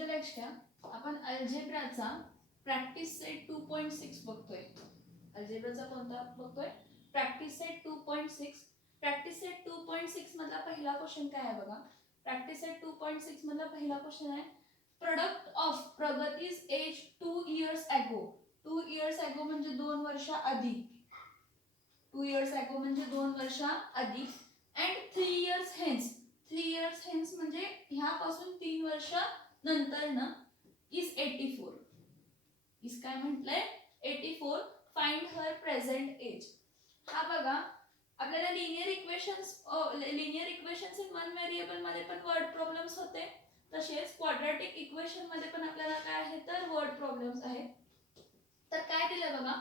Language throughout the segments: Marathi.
इथे लक्ष द्या, आपण अल्जेब्राचा प्रॅक्टिस सेट 2.6 बघतोय. अल्जेब्राचा कोणता बघतोय? Practice set 2.6. प्रॅक्टिस सेट 2.6 मधला पहिला क्वेश्चन काय आहे बघा. प्रॅक्टिस सेट 2.6 मधला पहिला क्वेश्चन आहे, प्रोडक्ट ऑफ प्रगतीज एज 2 इयर्स अगो. 2 इयर्स अगो म्हणजे 2 वर्ष आधी. 2 इयर्स अगो म्हणजे 2 वर्ष आधी. And 3 years hence. 3 years hence म्हणजे ह्यापासून 3 वर्ष नंतर ना इज 84. इज काय म्हटलंय? 84. Find her present age. हा बघा, आपल्याला linear equations in one variable मध्ये पण वर्ड प्रॉब्लेम्स होते, तसेच क्वाड्रॅटिक इक्वेशन मध्ये पण आपल्याला काय आहे तर वर्ड प्रॉब्लेम्स आहेत. तर काय दिलं बघा,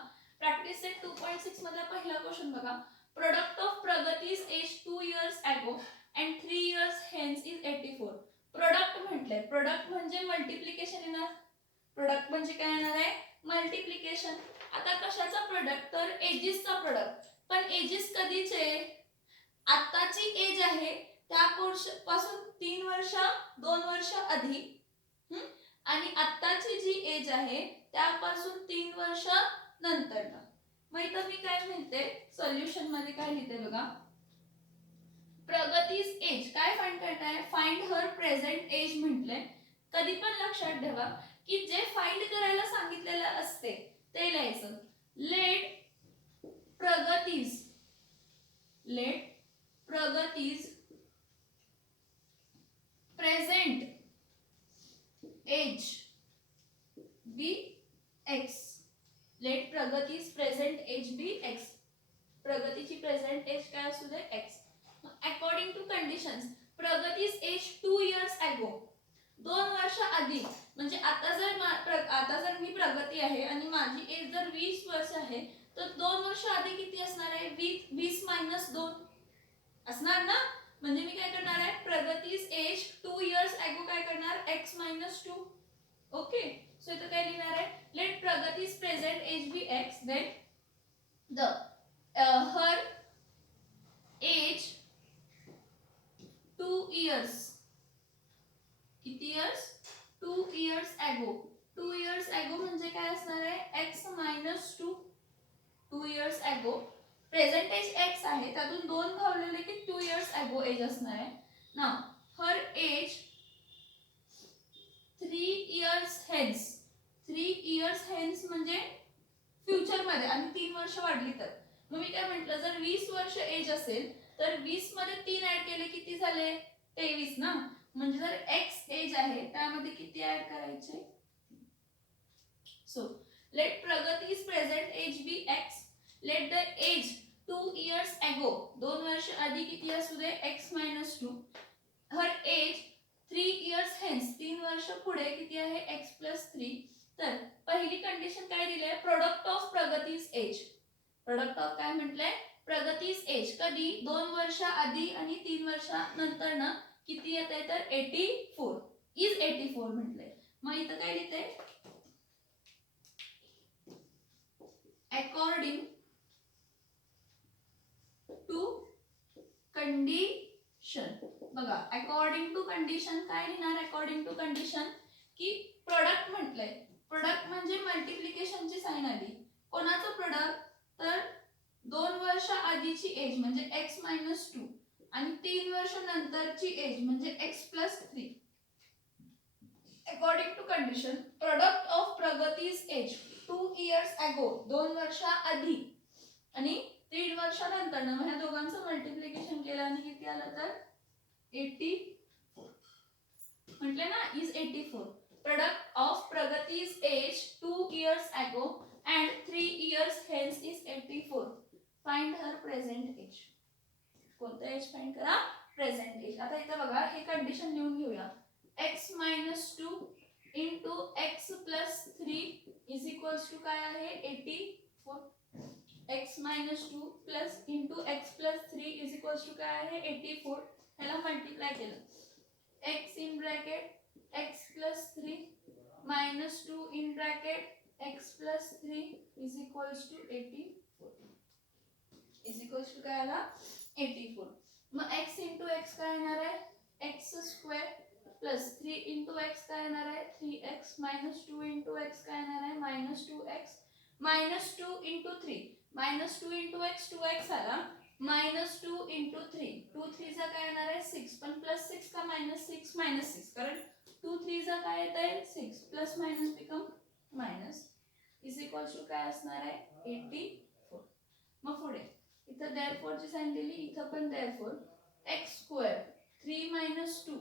प्रॅक्टिस सेट 2.6 मधला पहिला क्वेश्चन बघा, प्रोडक्ट ऑफ प्रगतीज age 2 years ago and 3 years hence is 84. Product म्हटलंय, प्रोडक्ट म्हणजे मल्टिप्लिकेशन येणार. प्रोडक्ट म्हणजे काय येणार आहे? मल्टिप्लिकेशन. आता कशाचा प्रोडक्ट? तर एजेसचा प्रोडक्ट. पण एजेस कधीचे? आताची एज आहे त्यापासून 3 वर्ष 2 वर्ष आधी, आणि आताची जी एज आहे त्यापासून 3 वर्ष नंतर. मग इथं मी काय म्हणते, सोल्युशन मध्ये काय लिहिते बघा, प्रगतीज एज काय फाइंड करताय? फाइंड हर प्रेझेंट एज म्हटलंय. कधी पण लक्षात ठेवा की जे फाइंड करायला सांगितलेलं असते ते लिहायचं. लेट प्रगतीज present age be x. Let प्रगतीज प्रेझेंट एज बी एक्स. प्रगतीची प्रेझेंट एज काय असू दे? एक्स. अकॉर्डिंग टू कंडिशन्स, प्रगतीज एज 2 इयर्स अगो. 2 वर्ष आधी म्हणजे आता जर मी प्रगती आहे आणि माझी एज जर 20 वर्ष आहे, तर 2 वर्ष आधी किती असणार आहे? 20 - 2 असणार ना. म्हणजे मी काय करणार आहे, प्रगतीज एज 2 इयर्स अगो काय करणार? x - 2. ओके. सो इथं काय लिहिणार आहे, लेट प्रगतीज present age be x, then the her age 2 years. किती इयर्स? 2 years ago. 2 इयर्स अगो म्हणजे काय असणार आहे? x - 2. 2 years ago. Present age x आहे, त्यातून 2 घालवले की 2 इयर्स अगो एज असणार आहे. Now her age 3 years hence. 3 years hence म्हणजे फ्युचर मध्ये, आणि 3 वर्ष वाढली तर. मग मी काय म्हटलं, जर 20 वर्ष एज असेल तर 20 मध्ये 3 ऍड केले किती झाले? 23 ना. म्हणजे जर x एज आहे त्यामध्ये किती ऍड करायचे? सो लेट प्रगतीज present age be x. Let the age 2 years ago. 2 वर्ष आधी किती असू दे? x - 2. Her age 3 years hence. 3 वर्ष पुढे किती आहे? x + 3. तर पहिली कंडिशन काय दिली? प्रोडक्ट ऑफ प्रगतीज एज. प्रोडक्ट ऑफ काय म्हटलंय? प्रगतीज एज. कधी? 2 वर्ष आधी आणि 3 वर्ष नंतर ना किती येते तर 84. इज 84 म्हटलंय. मग इथं काय लिहिते? According to condition. बघा, अकॉर्डिंग टू कंडिशन काय लिहिणार? अकॉर्डिंग टू कंडिशन की प्रोडक्ट म्हटलंय, प्रोडक्ट म्हणजे मल्टिप्लिकेशनची साइन आली. कोणाचं प्रोडक्ट? तर 2 वर्ष आधीची एज म्हणजे x - 2 आणि 3 वर्ष नंतरची एज म्हणजे x + 3. According to condition, product of प्रगतीज एज 2 इयर्स अगो. 2 वर्ष आधी आणि 3 वर्षानंतर ना, ह्या दोघांचं मल्टिप्लिकेशन केलं आणि किती आलं तर 84 म्हटले ना, इज 84. प्रोडक्ट ऑफ प्रगतीज age 2 years ago and 3 years hence is 84. Find her present age. कोणतं एज फाइंड करा? Present age. आता इथं बघा, हे कंडिशन लिहून घेऊया. x - 2 into x + 3 is equals to काय आहे? 84. x - 2 plus into x + 3 is equals to काय आहे? 84. ह्याला मल्टिप्लाय केलं, x in bracket x + 3 - 2 in bracket x + 3 is equals to 84. Is equals to काय आला? 84. मग x इंटू x काय येणार आहे? x² प्लस 3 इंटू एक्स काय येणार आहे 3x मायनस 2 इंटू एक्स काय येणार आहे minus 2x minus 2 into 3 minus 2 into x 2x आला मायनस 2 इंटू 3 2 3 चा काय येणार आहे 6 पण प्लस 6 का मायनस 6 कारण 2 3 चा काय येत आहे 6 plus minus become minus is equals to काय असणार आहे 84 मग पुढे इथं देअरफॉर ची साइन दिली इथं पण therefore x square 3 minus 2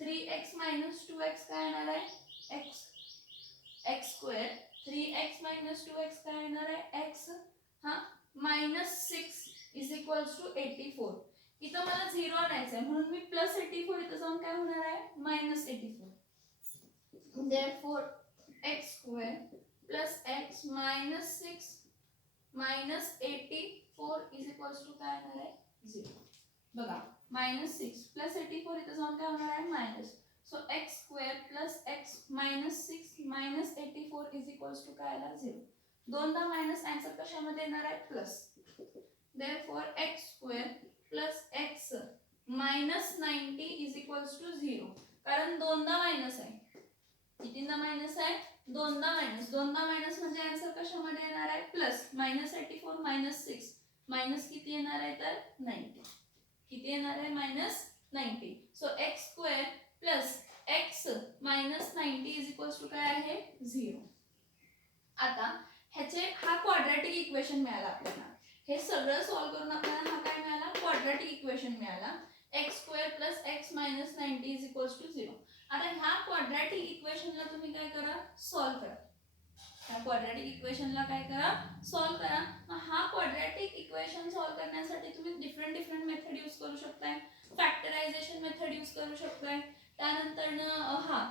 3x minus 2x काय येणार आहे x square 3x minus 2x काय येणार आहे x हा मायनस 6 इज इक्वल्स टू 84 इथं मला 0 आणायचं आहे म्हणून मी प्लस 84 इथं जाऊन काय होणार आहे minus 84 therefore x square plus x minus 6 minus 84 is equals to काय येणार आहे 0 बघा मायनस 6 प्लस 84 इथं जाऊन काय होणार आहे minus so x square plus x minus 6 minus 84 is equals to काय आला 0 दोनदा मायनस आन्सर कशामध्ये येणार आहे plus therefore x square plus x minus 90 is equals to 0 कारण दोनदा मायनस आहे कितींदा मायनस आहे दोनदा मायनस म्हणजे आन्सर कशामध्ये येणार आहे प्लस मायनस 84 मायनस 6 मायनस किती येणार आहे तर 90 किती येणार आहे minus 90 so x square plus x minus 90 is equals to काय आहे 0 आता ह्याचे हा क्वाड्रॅटिक इक्वेशन मिळाला आपल्याला हे सगळं सॉल्व्ह करून आपल्याला हा काय मिळाला क्वाड्रॅटिक इक्वेशन मिळाला x square plus x minus 90 is equals to 0 आता ह्या क्वाड्रॅटिक इक्वेशनला तुम्ही काय करा सॉल्व्ह करा ह्या क्वाड्रॅटिक इक्वेशनला काय करा सॉल्व्ह करा हा क्वाड्रॅटिक इक्वेशन सॉल्व्ह करण्यासाठी तुम्ही डिफरंट मेथड यूज करू शकताय फॅक्टरायझेशन मेथड यूज करू शकताय त्यानंतर हा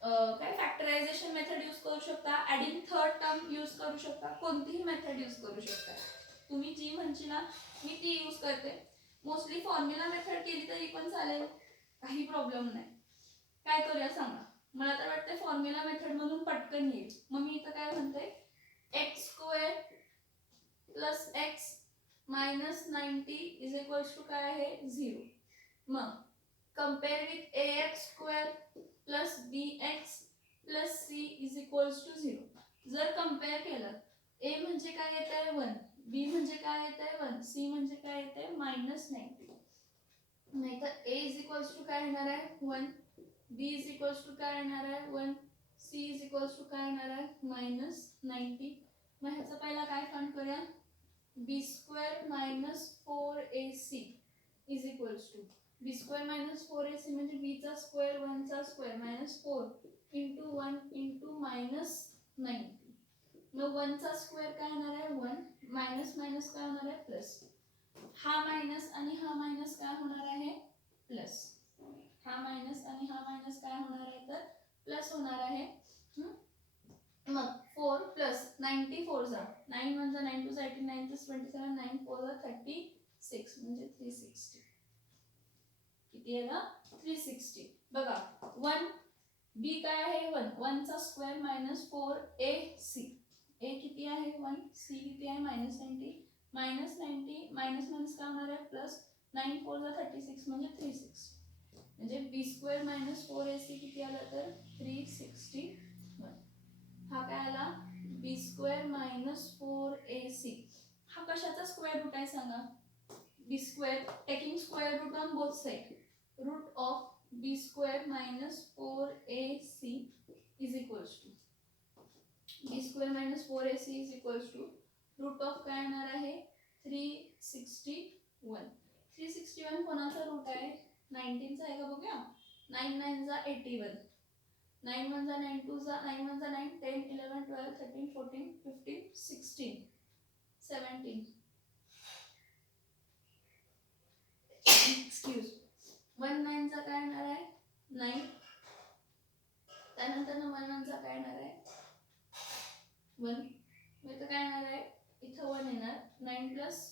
काय फॅक्टरायझेशन मेथड यूज करू शकता ऍडिंग थर्ड टर्म यूज करू शकता कोणतीही मेथड यूज करू शकता तुम्ही जी म्हणशील मी ती यूज करते मोस्टली फॉर्म्युला मेथड केली तरी पण चालेल काही प्रॉब्लेम नाही काय करूया सांगा मला तर वाटतं फॉर्म्युला मेथड मधून पटकन येईल मग मी इथं काय म्हणते x square plus x minus 90 is equals to काय आहे 0 मग compare with ax square plus bx plus c is equals to 0 जर कंपेअर केलं a म्हणजे काय येत आहे 1 b म्हणजे काय येत आहे 1 c म्हणजे काय येत आहे मायनस 90 नाही तर a इज इक्वल्स टू काय येणार आहे 1 b इज इक्वल्स टू काय येणार आहे 1 c इज इक्वल्स टू काय येणार आहे मायनस 90 मग ह्याचा पहिला काय फाइंड करूया b square minus 4ac is equals to b square minus 4ac म्हणजे b चा स्क्वेअर 1 चा square minus 4 into 1 into minus 90 मग 1 चा स्क्वेअर काय होणार आहे 1 मायनस मायनस काय होणार आहे प्लस हा मायनस आणि हा मायनस काय होणार आहे प्लस हा मायनस आणि हा मायनस काय होणार आहे तर प्लस होणार आहे मग 4 प्लस 94 जा 9 1 जा 9 2 जा 18 9 plus 27 9 4 जा 36 म्हणजे 360 किती आहे ना 360 बघा 1 b काय आहे 1 1 चा स्क्वेअर मायनस 4ac a किती आहे 1 c किती आहे मायनस 90 मायनस 90 मायनस मायनस काय होणार आहे प्लस 9 4 जा 36 म्हणजे 360 म्हणजे b स्क्वेअर मायनस 4ac किती आला तर 361 हा काय आला b स्क्वेअर मायनस 4ac हा कशाचा स्क्वेअर रूट आहे सांगा b square taking square root on both side root of b square minus 4ac is equals to b square minus 4ac is equals to root of काय येणार आहे 361 361 कोणाचा रूट आहे 19 चा आहे का बघूया 9 9 जा 81 9 1 जा 9 2 जा 9 1 जा 9 10 11 12 13 14 15 16 17 एक्सक्यूज 1 9 चा काय येणार आहे 9 त्यानंतर 1 1 चा काय येणार आहे 1 मग इथं काय येणार आहे इथं 1 येणार 9 प्लस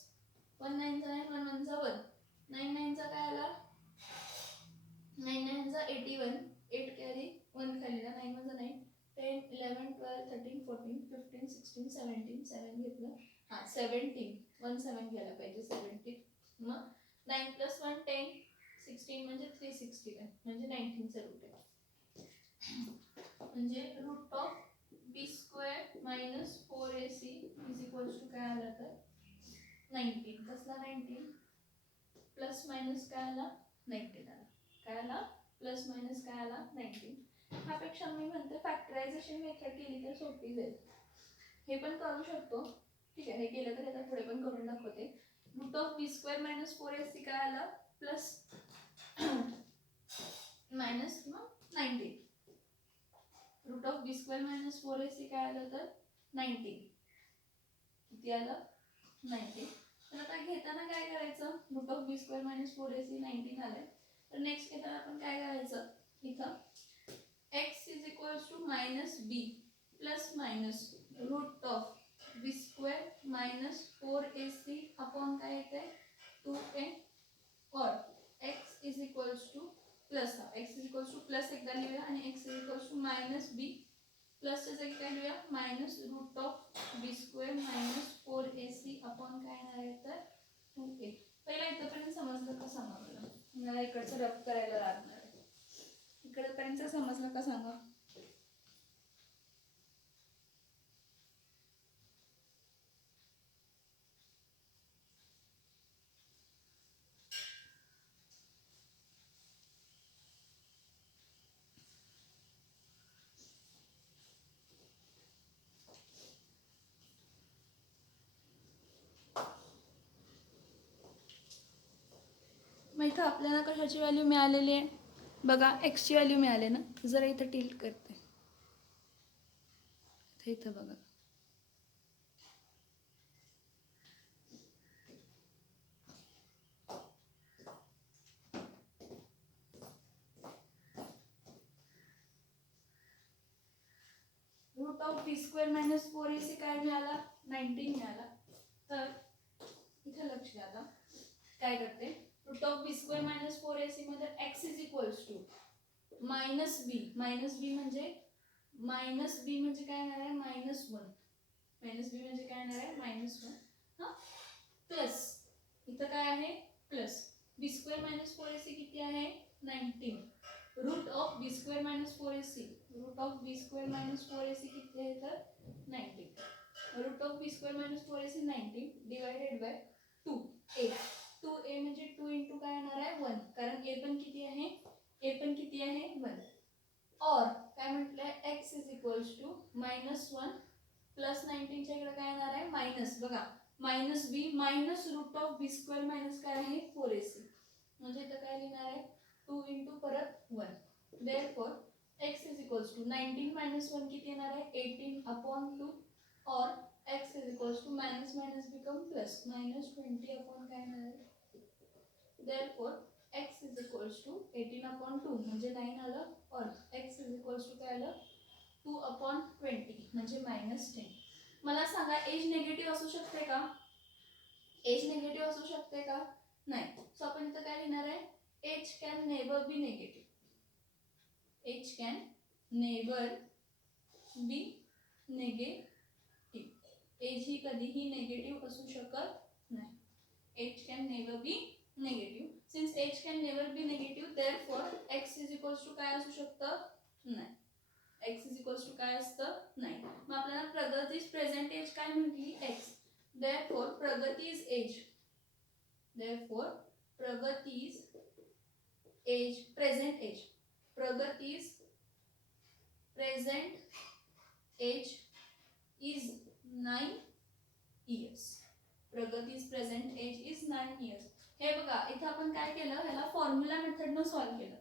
1 9 चा 9 1 1 चा 1 9 9 चा काय आला 9 9 चा 81 8 कॅरी 1 खाली 9 1 जा 9 10 11 12 13 14 15 16 17 7 घेतलं हां 17 1 7 घ्यायला पाहिजे 17 मग 9 प्लस 1 10 16 म्हणजे 365 म्हणजे 19चा रूट आहे. म्हणजे root of B square minus 4ac is equal to काय आला तर 19. कसला 19? प्लस मायनस काय आला 19 आला. काय आला प्लस मायनस काय आला 19. ह्यापेक्षा मी म्हणते फॅक्टरायझेशन मेथड केली तर सोपी जाईल. हे पण करू शकतो, ठीक आहे. हे केलं तर आता पुढे पण करून दाखवते. Root of B square minus 4ac काय आला plus minus 19. Root of B square minus 4ac काय आलं तर 19. किती आलं 19. तर आता घेताना काय करायचं, root of B square minus 4ac 19 आले. तर नेक्स्ट घेताना आपण काय करायचं, इथं x is equal to minus b plus minus root of B square minus 4ac upon काय येते 2a or x is equal to plus x is equal to plus एकदा लिहूया आणि x is equal to minus b plus च्या जागी काय लिहूया minus root of B square minus 4ac upon काय येणार आहे तर 2a. पहिला इथपर्यंत समजलं का सांगा मला इकडचं रब करायला लागणार आहे. इकडपर्यंत समजलं का सांगा. मग इथं आपल्याला कशाची व्हॅल्यू मिळालेली आहे बघा, एक्सची व्हॅल्यू मिळाली ना. जरा इथं टिल्ट करते, इथं बघा root of B square minus 4ac काय मिळाला 19 मिळाला. तर इथे लक्ष द्या, आता काय करते root of B square minus 4ac मध्ये x is equals to minus B म्हणजे काय येणार आहे -1. मायनस बी म्हणजे काय येणार आहे -1 हा प्लस इथं काय आहे प्लस बी स्क्वेअर मायनस 4ac किती आहे 19. Root of B square minus 4ac किती आहे तर 19. Root of B square minus 4ac 19 divided by 2a. 2a म्हणजे 2 इंटू काय येणार आहे 1, कारण a पण किती आहे 1. और काय म्हटलंय x is equals to -1 plus 19 च्या इकडे काय येणार आहे मायनस, बघा minus b minus root of B square minus काय आहे 4ac. म्हणजे इथं काय लिहिणार आहे 2 इंटू परत 1. Therefore x is equals to 19 minus 1 किती येणार आहे 18 upon 2 or x is equals to minus minus become plus -20 upon काय येणार आहे. Therefore x is equals to 18 upon 2 म्हणजे 9 आलं और x इज इक्वल्स टू काय आलं 2 अपॉन 20 म्हणजे -10. मला सांगा एज नेगेटिव्ह असू शकते का, नाही. सो आपण इथं काय लिहिणार आहे age can never be negative. Age ही कधीही नेगेटिव्ह असू शकत नाही. Age can never be negative. Since age can never be negative therefore x is equals to काय असू शकतं नाही. x इज इक्वल्स टू काय असतं नाही. मग आपल्याला प्रगतीज प्रेझेंट एज काय म्हटली x. देयरफॉर प्रगतीज age present age is 9 years. प्रगतीज प्रेझेंट एज इज 9 years. हे बघा इथं आपण काय केलं, ह्याला फॉर्म्युला मेथडनं सॉल्व्ह केलं.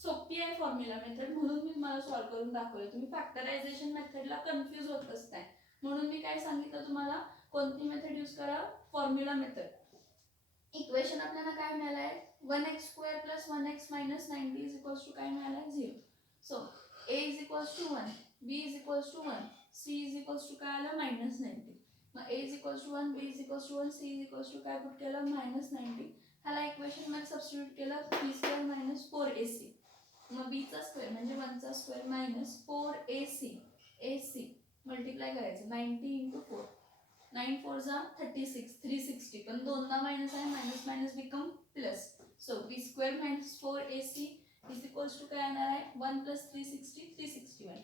सोपी आहे फॉर्म्युला मेथड म्हणून मी तुम्हाला सॉल्व्ह करून दाखवलं. तुम्ही फॅक्टरायझेशन मेथडला कन्फ्यूज होत असताय म्हणून मी काय सांगितलं तुम्हाला, कोणती मेथड यूज करा फॉर्म्युला मेथड. इक्वेशन आपल्याला काय मिळालं आहे 1x² + 1x - 90 is equals to काय मिळालं आहे 0. So a is equals to 1, b is equals to 1, c is equals to काय आलं -90. मग a is equals to 1, b is equals to 1, c is equals to काय पुट केलं -90. ह्याला इक्वेशन मध्ये सबस्टिट्यूट केलं b² - 4ac. मग b चा स्क्वेअर म्हणजे 1 चा स्क्वेअर मायनस 4ac मल्टिप्लाय करायचं 90 × 4. 9 4 जा 36 360 पण दोनदा मायनस आहे minus become plus. So b square minus 4ac is equals to काय येणार आहे 1 प्लस 360 361.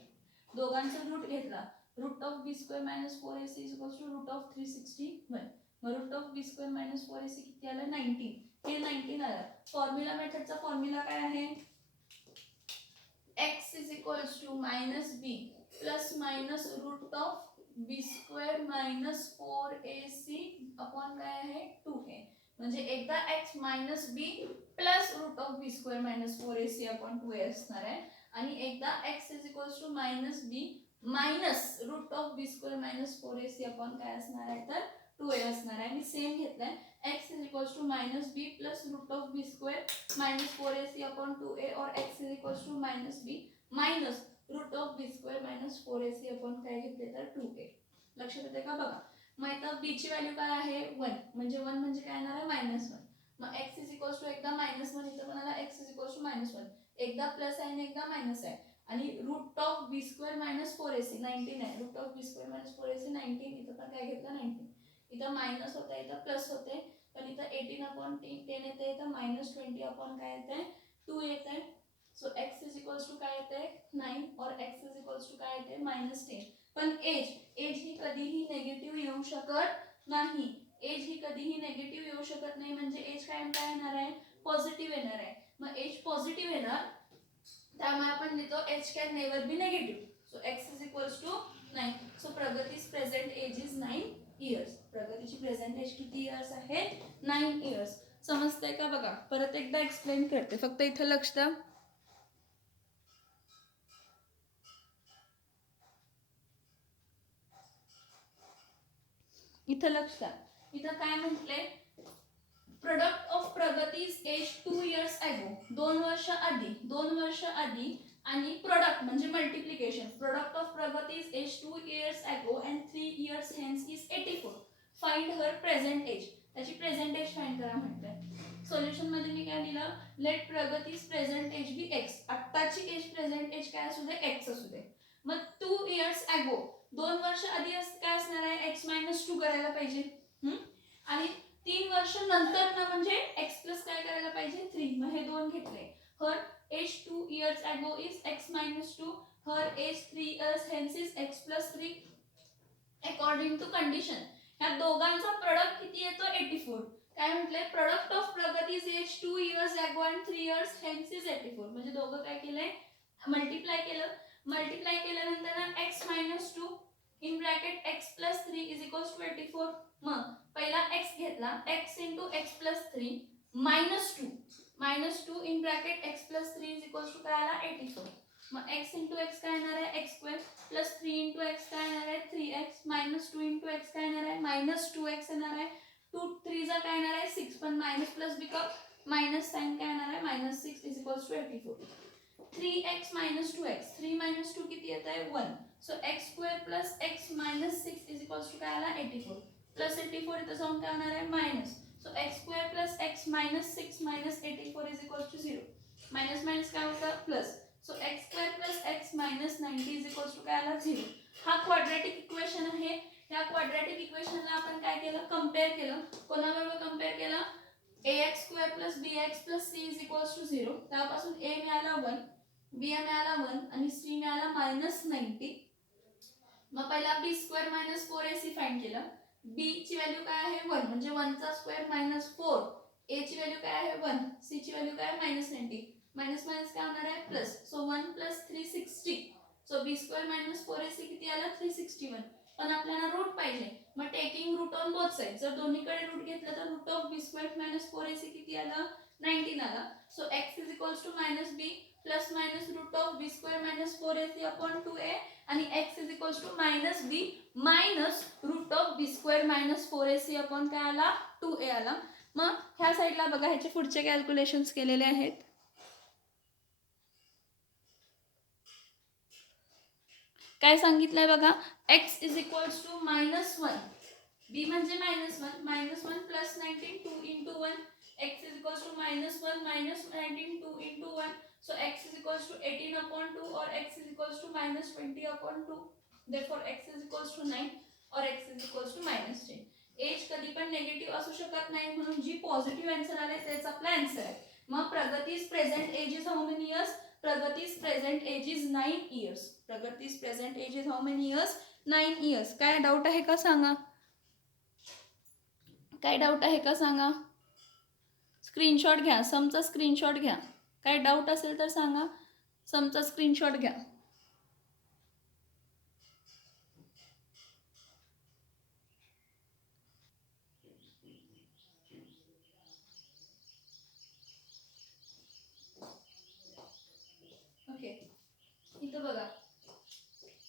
दोघांचा रूट घेतला, root of B square minus 4ac is equals to root of 361. मग root of B square minus 4ac किती आलं 19. हे 19 आलं. फॉर्म्युला मेथडचा फॉर्म्युला काय आहे x is equals to minus b plus minus root of B square minus 4ac upon काय आहे 2a. म्हणजे एकदा x minus b plus root of B square minus 4ac upon 2a असणार आहे आणि एकदा x is equals to minus b minus root of B square minus 4ac upon काय असणार आहे तर 2a असणार आहे. मी सेम घेतलाय x is equals to minus b plus root of B square minus 4ac upon 2a or x is equals to minus b minus root of B square minus 4ac upon काय घेतले तर 2a. लक्षात येते का बघा. मग इथं b ची व्हॅल्यू काय आहे 1 म्हणजे 1 म्हणजे काय येणार आहे -1. मग x इज इक्वल्स टू एकदा -1 इथं म्हणाला x इज इक्वल्स टू -1 एकदा प्लस आहे आणि एकदा मायनस आहे आणि root of B square minus 4ac 19 आहे. Root of B square minus 4ac 19 इथं पण काय घेतलं 19. इथं मायनस होते इथं प्लस होते पण इथं 18 अपॉन 10 येते इथं -20 अपॉन काय येते 2 येते. So x is equals to काय येते 9 और x इज इक्वल्स टू काय येते -10. पण एज ही कधीही नेगेटिव्ह येऊ शकत नाही. एज ही कधीही नेगेटिव्ह येऊ शकत नाही म्हणजे एज काय येणार आहे पॉझिटिव्ह येणार आहे. मग एज पॉझिटिव्ह येणार त्यामुळे आपण लिहितो age can never be negative. So x is equals to 9. So प्रगतीज प्रेझेंट एज इज 9 इयर्स. प्रगतीची प्रेझेंट एज किती इयर्स आहे 9 इयर्स. समजतंय का बघा. परत एकदा एक्सप्लेन करते फक्त इथं लक्ष द्या. इथं लक्ष द्या. इथं काय म्हटले प्रोडक्ट ऑफ प्रगतीज एज 2 इयर्स अगो 2 वर्ष आधी आणि प्रोडक्ट म्हणजे मल्टिप्लिकेशन. प्रोडक्ट ऑफ प्रगतीज age 2 years ago and 3 years hence is 84. Find her present age. त्याची प्रेझेंट एज फाइंड करा म्हटलंय. सोल्युशन मध्ये मी काय दिलं लेट प्रगतीज प्रेझेंट एज बी एक्स. आत्ताची एज प्रेझेंट एज काय असू दे एक्स असू दे. मग 2 इयर्स अगो 2 वर्ष आधी काय असणार आहे x - 2 करायला पाहिजे आणि 3 वर्ष नंतर ना म्हणजे x प्लस काय करायला पाहिजे 3. मग हे दोन घेतले. Her age 2 years ago is x - 2. Her age 3 years hence is x + 3 according to condition. ह्या दोघांचा प्रोडक्ट किती येतो 84. काय म्हटले प्रोडक्ट ऑफ प्रगतीज age 2 years ago and 3 years hence is 84. म्हणजे दोघं काय केलंय मल्टिप्लाय केल्यानंतर ना x - 2 in bracket x + 3 is equals to 84. मग पहिला x घेतला x * x + 3 -2 in bracket x + 3 is equals to काय आला 84. मग x * x काय येणार आहे x² प्लस 3 * x काय येणार आहे 3x -2 * x काय येणार आहे -2x येणार आहे. 2 3 चा काय येणार आहे 6 पण minus plus become minus sign काय येणार आहे -6 is equals to 84. 3x - 2x 3 - 2 किती येत आहे 1. So x² plus x - 6 is equals to काय आला 84 प्लस 84 इथं जाऊन काय होणार आहे minus. So x² plus x - 6 - 84 is equals to 0. Minus minus काय होतं plus. So x² plus x - 90 is equals to काय आला 0. हा क्वाड्रॅटिक इक्वेशन आहे. या क्वाड्रॅटिक इक्वेशनला आपण काय केलं कम्पेअर केलं. कोणाबरोबर कम्पेअर केलं ax² plus bx plus c is equals to 0. त्यापासून a मिळाला 1 b मिळाला 1 आणि c मिळाला -90. मग पहिला b² - 4ac फाइंड केलं. b ची व्हॅल्यू काय आहे 1 म्हणजे 1 चा स्क्वेअर -4. a ची व्हॅल्यू काय आहे 1 c ची व्हॅल्यू काय -90. मायनस मायनस काय होणार आहे plus. So 1 + 360. So b² - 4ac किती आला 361. पण आपल्याला रूट पाहिजे. मग taking root on both side. जर दोन्हीकडे रूट घेतलं तर रूट ऑफ b² - 4ac किती आला 19 आला. So x is equals to -b plus minus root of b² - 4ac upon 2a आणि x is equals to -b minus root of b² - 4ac upon काय आला 2a आला. मग ह्या साईडला बघा ह्याचे पुढचे कॅल्क्युलेशन्स केलेले आहेत. काय सांगितलंय बघा x is equals to -1 b म्हणजे -1 plus 19 2 * 1 x is equals to -1 -19 2 * 1. So x is equals to 18 upon 2 or x is equals to -20 upon 2. Therefore x is equals to 9 or x is equals to -10. Age कधी पण नेगेटिव्ह असू शकत नाही म्हणून जी पॉझिटिव्ह आन्सर आले तेच आपला आन्सर आहे. मग प्रगतीज present age is how many years? प्रगतीज प्रेझेंट एज इज 9 इयर्स. प्रगतीज present age is how many years? 9 years. काय डाऊट आहे का सांगा? काय डाऊट आहे का सांगा? स्क्रीनशॉट घ्या, समचा स्क्रीनशॉट घ्या. काय डाऊट असेल तर सांगा, समचा स्क्रीनशॉट घ्या. ओके, इथं बघा.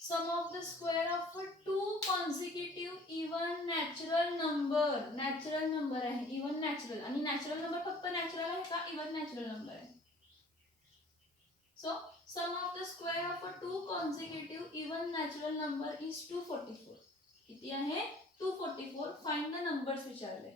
Sum of the square of two consecutive even natural number. Natural number आहे, इवन नॅचरल. आणि नॅचरल नंबर फक्त नॅचरल आहे का? इवन नॅचरल नंबर आहे. So sum of the square of two consecutive even natural number is 244. किती आहे? 244. फाइंड द नंबर्स विचारले.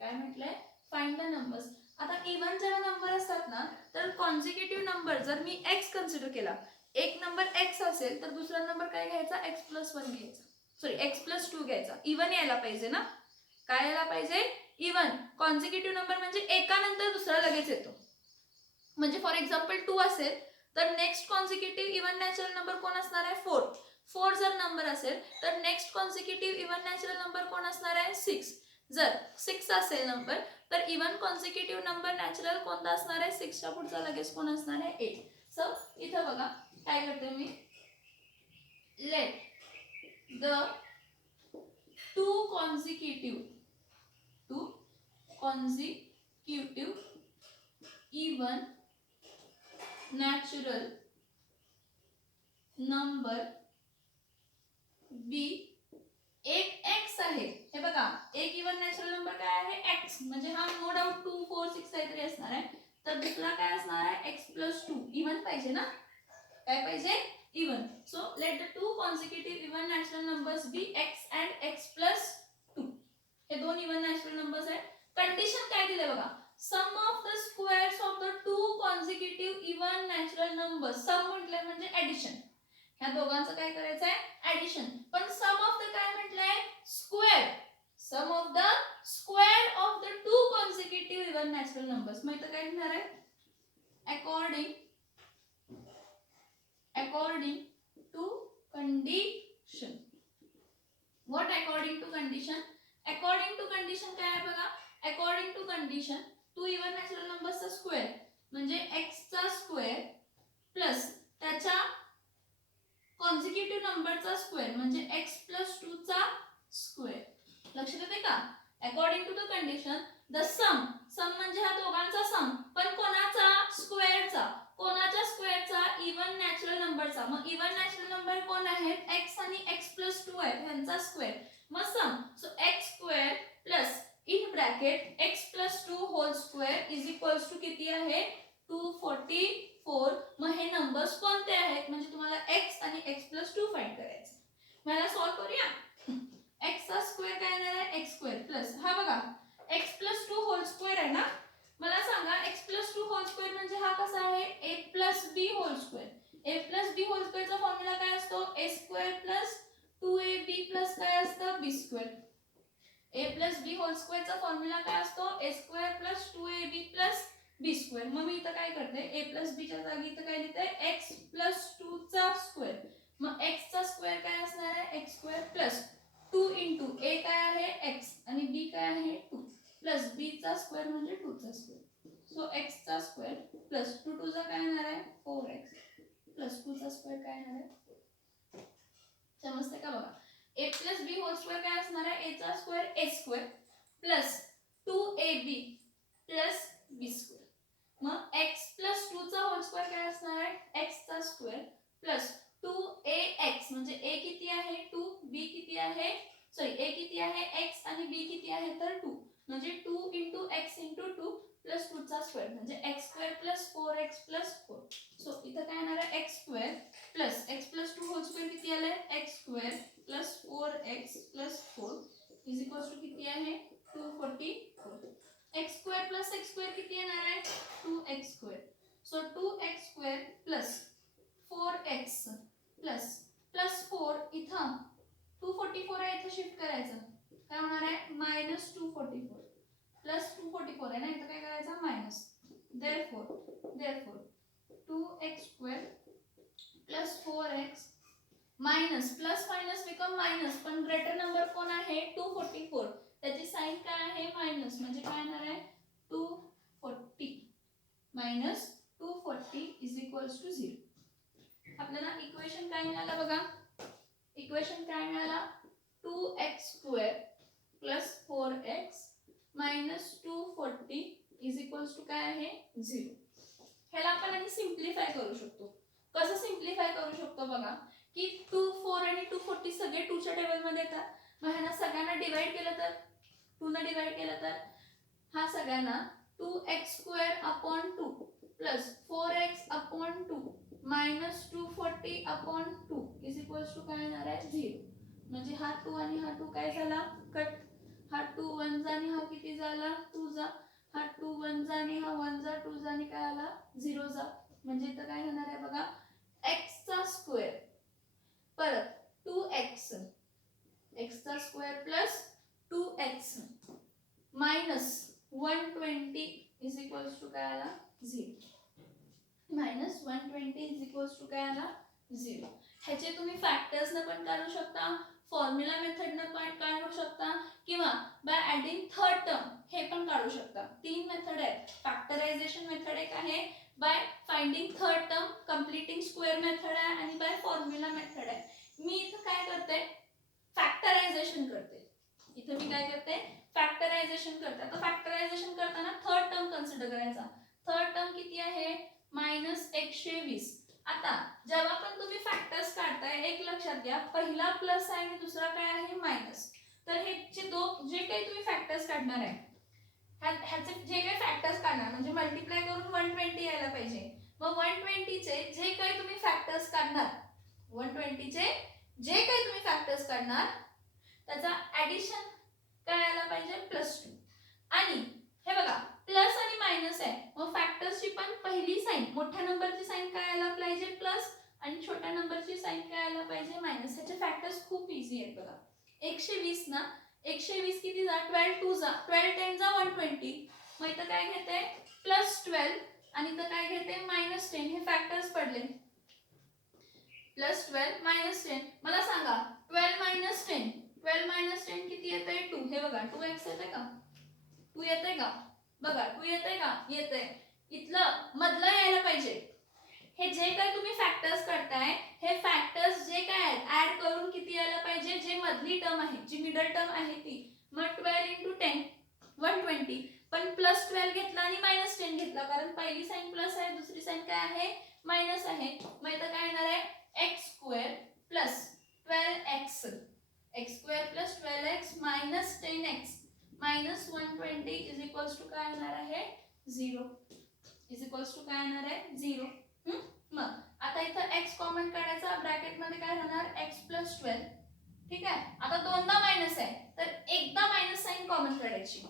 काय म्हटलंय? Find the numbers. आता इवन जेव्हा नंबर असतात ना, तर कॉन्सिक्युटिव्ह नंबर जर मी एक्स कन्सिडर केला, एक नंबर एक्स असेल तर दुसरा नंबर काय घ्यायचा? एक्स प्लस 1 घ्यायचा. सॉरी, एक्स प्लस 2 घ्यायचा. इवन यायला पाहिजे ना? काय यायला पाहिजे? इवन. कॉन्सिक्युटिव्ह नंबर म्हणजे एकानंतर दुसरा लगेच येतो. म्हणजे फॉर एक्झाम्पल 2 असेल तर next consecutive even natural number कोण असणार आहे? 4. 4 जर नंबर असेल तर next consecutive even natural number कोण असणार आहे? 6. जर 6 असेल नंबर तर इवन कॉन्सिक्युटिव्ह नंबर नॅचरल कोणता असणार आहे? 6 च्या पुढचा लगेच कोण असणार आहे? 8. सो इथं बघा काय करते मी, let the two consecutive even natural number be. एक एक्स आहे, हे बघा, एक इवन नॅचरल नंबर काय आहे? एक्स. म्हणजे हा नो डाऊट 2 4 6 काहीतरी असणार आहे. तर दुसरा काय असणार आहे? X plus 2. इवन पाहिजे ना? काय पाहिजे? Even. So let the two consecutive even natural numbers be x and x plus 2. हे दोन इवन नॅचरल नंबर्स आहेत. कंडिशन काय दिले बघा, sum of the squares of the two consecutive even natural numbers. Sum म्हटलंय म्हणजे ऍडिशन. ह्या दोघांचं काय करायचं आहे? ऍडिशन. पण सम ऑफ द काय म्हटलंय? Square. Sum of the square of the two consecutive even natural numbers. मग इथं काय लिहिणार आहे? according to condition. what according to condition? according to condition काय आहे बघा, according to condition two even natural नंबर्सचा स्क्वेअर म्हणजे x चा स्क्वेअर प्लस त्याच्या कॉन्सिक्युटिव्ह नंबरचा स्क्वेअर म्हणजे x प्लस 2 चा स्क्वेअर. लक्षात येते का? According to the condition the sum. Sum म्हणजे हा दोघांचा सम, पण कोणाचा? स्क्वेअरचा. कोणाच्या स्क्वेअरचा? इवन नॅचरल नंबरचा. मग इवन नॅचरल नंबर कोण आहेत? x आणि x प्लस 2 आहे, त्यांचा स्क्वेअर. मग sum. So x square plus in bracket x plus 2 whole square is equals to किती आहे? 244. मग हे नंबर्स कोणते आहेत? म्हणजे तुम्हाला x आणि x प्लस 2 फाइंड करायचं. मला सॉल्व करूया. x चा स्क्वेअर काय येणार आहे? x स्क्वेअर प्लस हा बघा x प्लस 2 होल स्क्वेअर आहे ना. मला सांगा x प्लस 2 होल स्क्वेअर म्हणजे हा कसा आहे? a plus b whole square. a plus b whole स्क्वेअरचा फॉर्म्युला काय असतो? a square plus 2ab plus काय असतं? b square. a plus b whole स्क्वेअरचा फॉर्म्युला काय असतो? a square plus 2ab plus b square. मग मी इथं काय करते? a प्लस b च्या जागी इथं काय लिहिते? x प्लस 2 चा स्क्वेअर. मग x चा स्क्वेअर काय असणार आहे? x square plus 2 into a काय आहे? x आणि b काय आहे? 2 प्लस b चा स्क्वेअर म्हणजे 2 चा स्क्वेअर. सो x चा स्क्वेअर प्लस 2 2 चा काय येणार आहे? 4x प्लस 2 चा स्क्वेअर काय येणार आहे? समजते का बघा? a plus b whole square काय असणार आहे? a चा square a square plus 2ab plus b square. मग x प्लस 2 चा होल स्क्वेअर काय असणार आहे? x चा स्क्वेअर प्लस 2ax म्हणजे a किती आहे? 2. b किती आहे? सॉरी a किती आहे? x आणि b किती आहे? तर 2. म्हणजे 2 इंटू x इंटू 2 प्लस 2 चा स्क्वेअर म्हणजे x square plus 4x plus 4. So इथं काय येणार आहे? x square plus x plus 2 whole square किती आलाय? x square plus 4x plus 4 is equals to किती आहे? 244. x square plus x square किती येणार आहे? 2x square. So 2x square plus 4x plus plus 4 इथं 244 आहे, इथं शिफ्ट करायचं. काय होणार आहे? मायनस 244 प्लस 244 आहे ना, इथं काय करायचं? Minus. therefore 2x square plus 4x minus plus minus become minus, पण ग्रेटर नंबर कोण आहे 244, त्याची साइन काय आहे मायनस, म्हणजे काय येणार आहे 240 मायनस 240 इज इक्वल्स टू 0. आपल्याला इक्वेशन काय मिळालं बघा, इक्वेशन काय मिळाला 2x square plus 4x minus 240 is equals to काय आहे 0. ह्याला आपण आणि सिम्प्लिफाय करू शकतो. कसं सिम्प्लिफाय करू शकतो बघा, की 2 4 आणि 240 सगळे 2 च्या टेबल मध्ये येतात. मग ह्यांना सगळ्यांना डिवाइड केलं तर 2 ने डिवाइड केलं तर हा सगळ्यांना 2x square upon 2 plus 4x upon 2 minus 240 upon 2 is equals to काय येणार आहे 0. म्हणजे हा 2 आणि हा 2 काय झाला कट, हा 2 1 जा आणि हा किती झाला 2 जा, हा 2 1 जा आणि हा 1 जा 2 जा आणि काय आला 0 जा. म्हणजे इथं काय होणार आहे बघा x चा स्क्वेअर परत 2x x चा square plus 2x minus 120 is equals to काय आला 0. मायनस 120 इज इक्वल्स टू काय आला 0. ह्याचे तुम्ही फॅक्टर्स ने पण काढू शकता, फॉर्म्युला मेथड ने पण काढू शकता, किंवा बाय ऍडिंग थर्ड टर्म हे पण काढू शकता. 3 मेथड आहेत. फॅक्टरायझेशन मेथड एक आहे, by finding third term completing square method आहे, आणि बाय फॉर्म्युला मेथड आहे. मी इथं काय करते फॅक्टरायझेशन करते. इथं मी काय करते फॅक्टरायझेशन करते. आता फॅक्टरायझेशन करताना थर्ड टर्म कन्सिडर करायचा. थर्ड टर्म किती आहे मायनस 120. आता जेव्हा पण तुम्ही फॅक्टर्स काढताय एक लक्षात घ्या, पहिला प्लस आहे आणि दुसरा काय आहे मायनस. तर हे जे काही तुम्ही फॅक्टर्स काढणार आहे ह्याचे जे काही फॅक्टर्स काढणार म्हणजे मल्टिप्लाय करून 120 यायला पाहिजे. मग 120 चे जे काही तुम्ही फॅक्टर्स काढणार 120 चे जे काही तुम्ही फॅक्टर्स काढणार त्याचा ऍडिशन काय यायला पाहिजे +2. आणि हे बघा प्लस आणि मायनस आहे, मग फॅक्टर्सची पण पहिली साइन मोठ्या नंबरची साइन काय यायला पाहिजे प्लस आणि छोट्या नंबरची साइन काय यायला पाहिजे मायनस. ह्याचे फॅक्टर्स खूप इझी आहेत बघा. 120 ना 120 किती जा 12 2 जा 12 10 जा 120. मग इथं काय घेते +12 आणि इथं काय घेते -10. हे फॅक्टर्स पडले +12 -10. मला सांगा 12 10 किती येतंय 2. हे बघा 2x येतंय का 2 येतंय का बघा 2 येतंय का येतंय. इथलं मधलं यायला पाहिजे. हे जे काही तुम्ही फॅक्टर्स करताय हे फॅक्टर्स जे काय आहेत ऍड करून किती यायला पाहिजे, जे मधली टर्म आहे जी मिडल टर्म आहे ती. मग 12 × 10 120, पण +12 घेतला आणि -10 घेतला, कारण पहिली साइन प्लस आहे दुसरी साइन काय आहे मायनस आहे. मग इथं काय येणार आहे x square plus 12x x square plus 12x minus 10x minus 120 is equals to काय येणार आहे 0. इज इक्वल्स टू काय येणार आहे 0. मग आता इथं x कॉमन काढायचा, ब्रॅकेट मध्ये काय होणार x + 12. ठीक आहे. आता दोनदा मायनस आहे तर एकदा मायनस साइन कॉमन काढायची.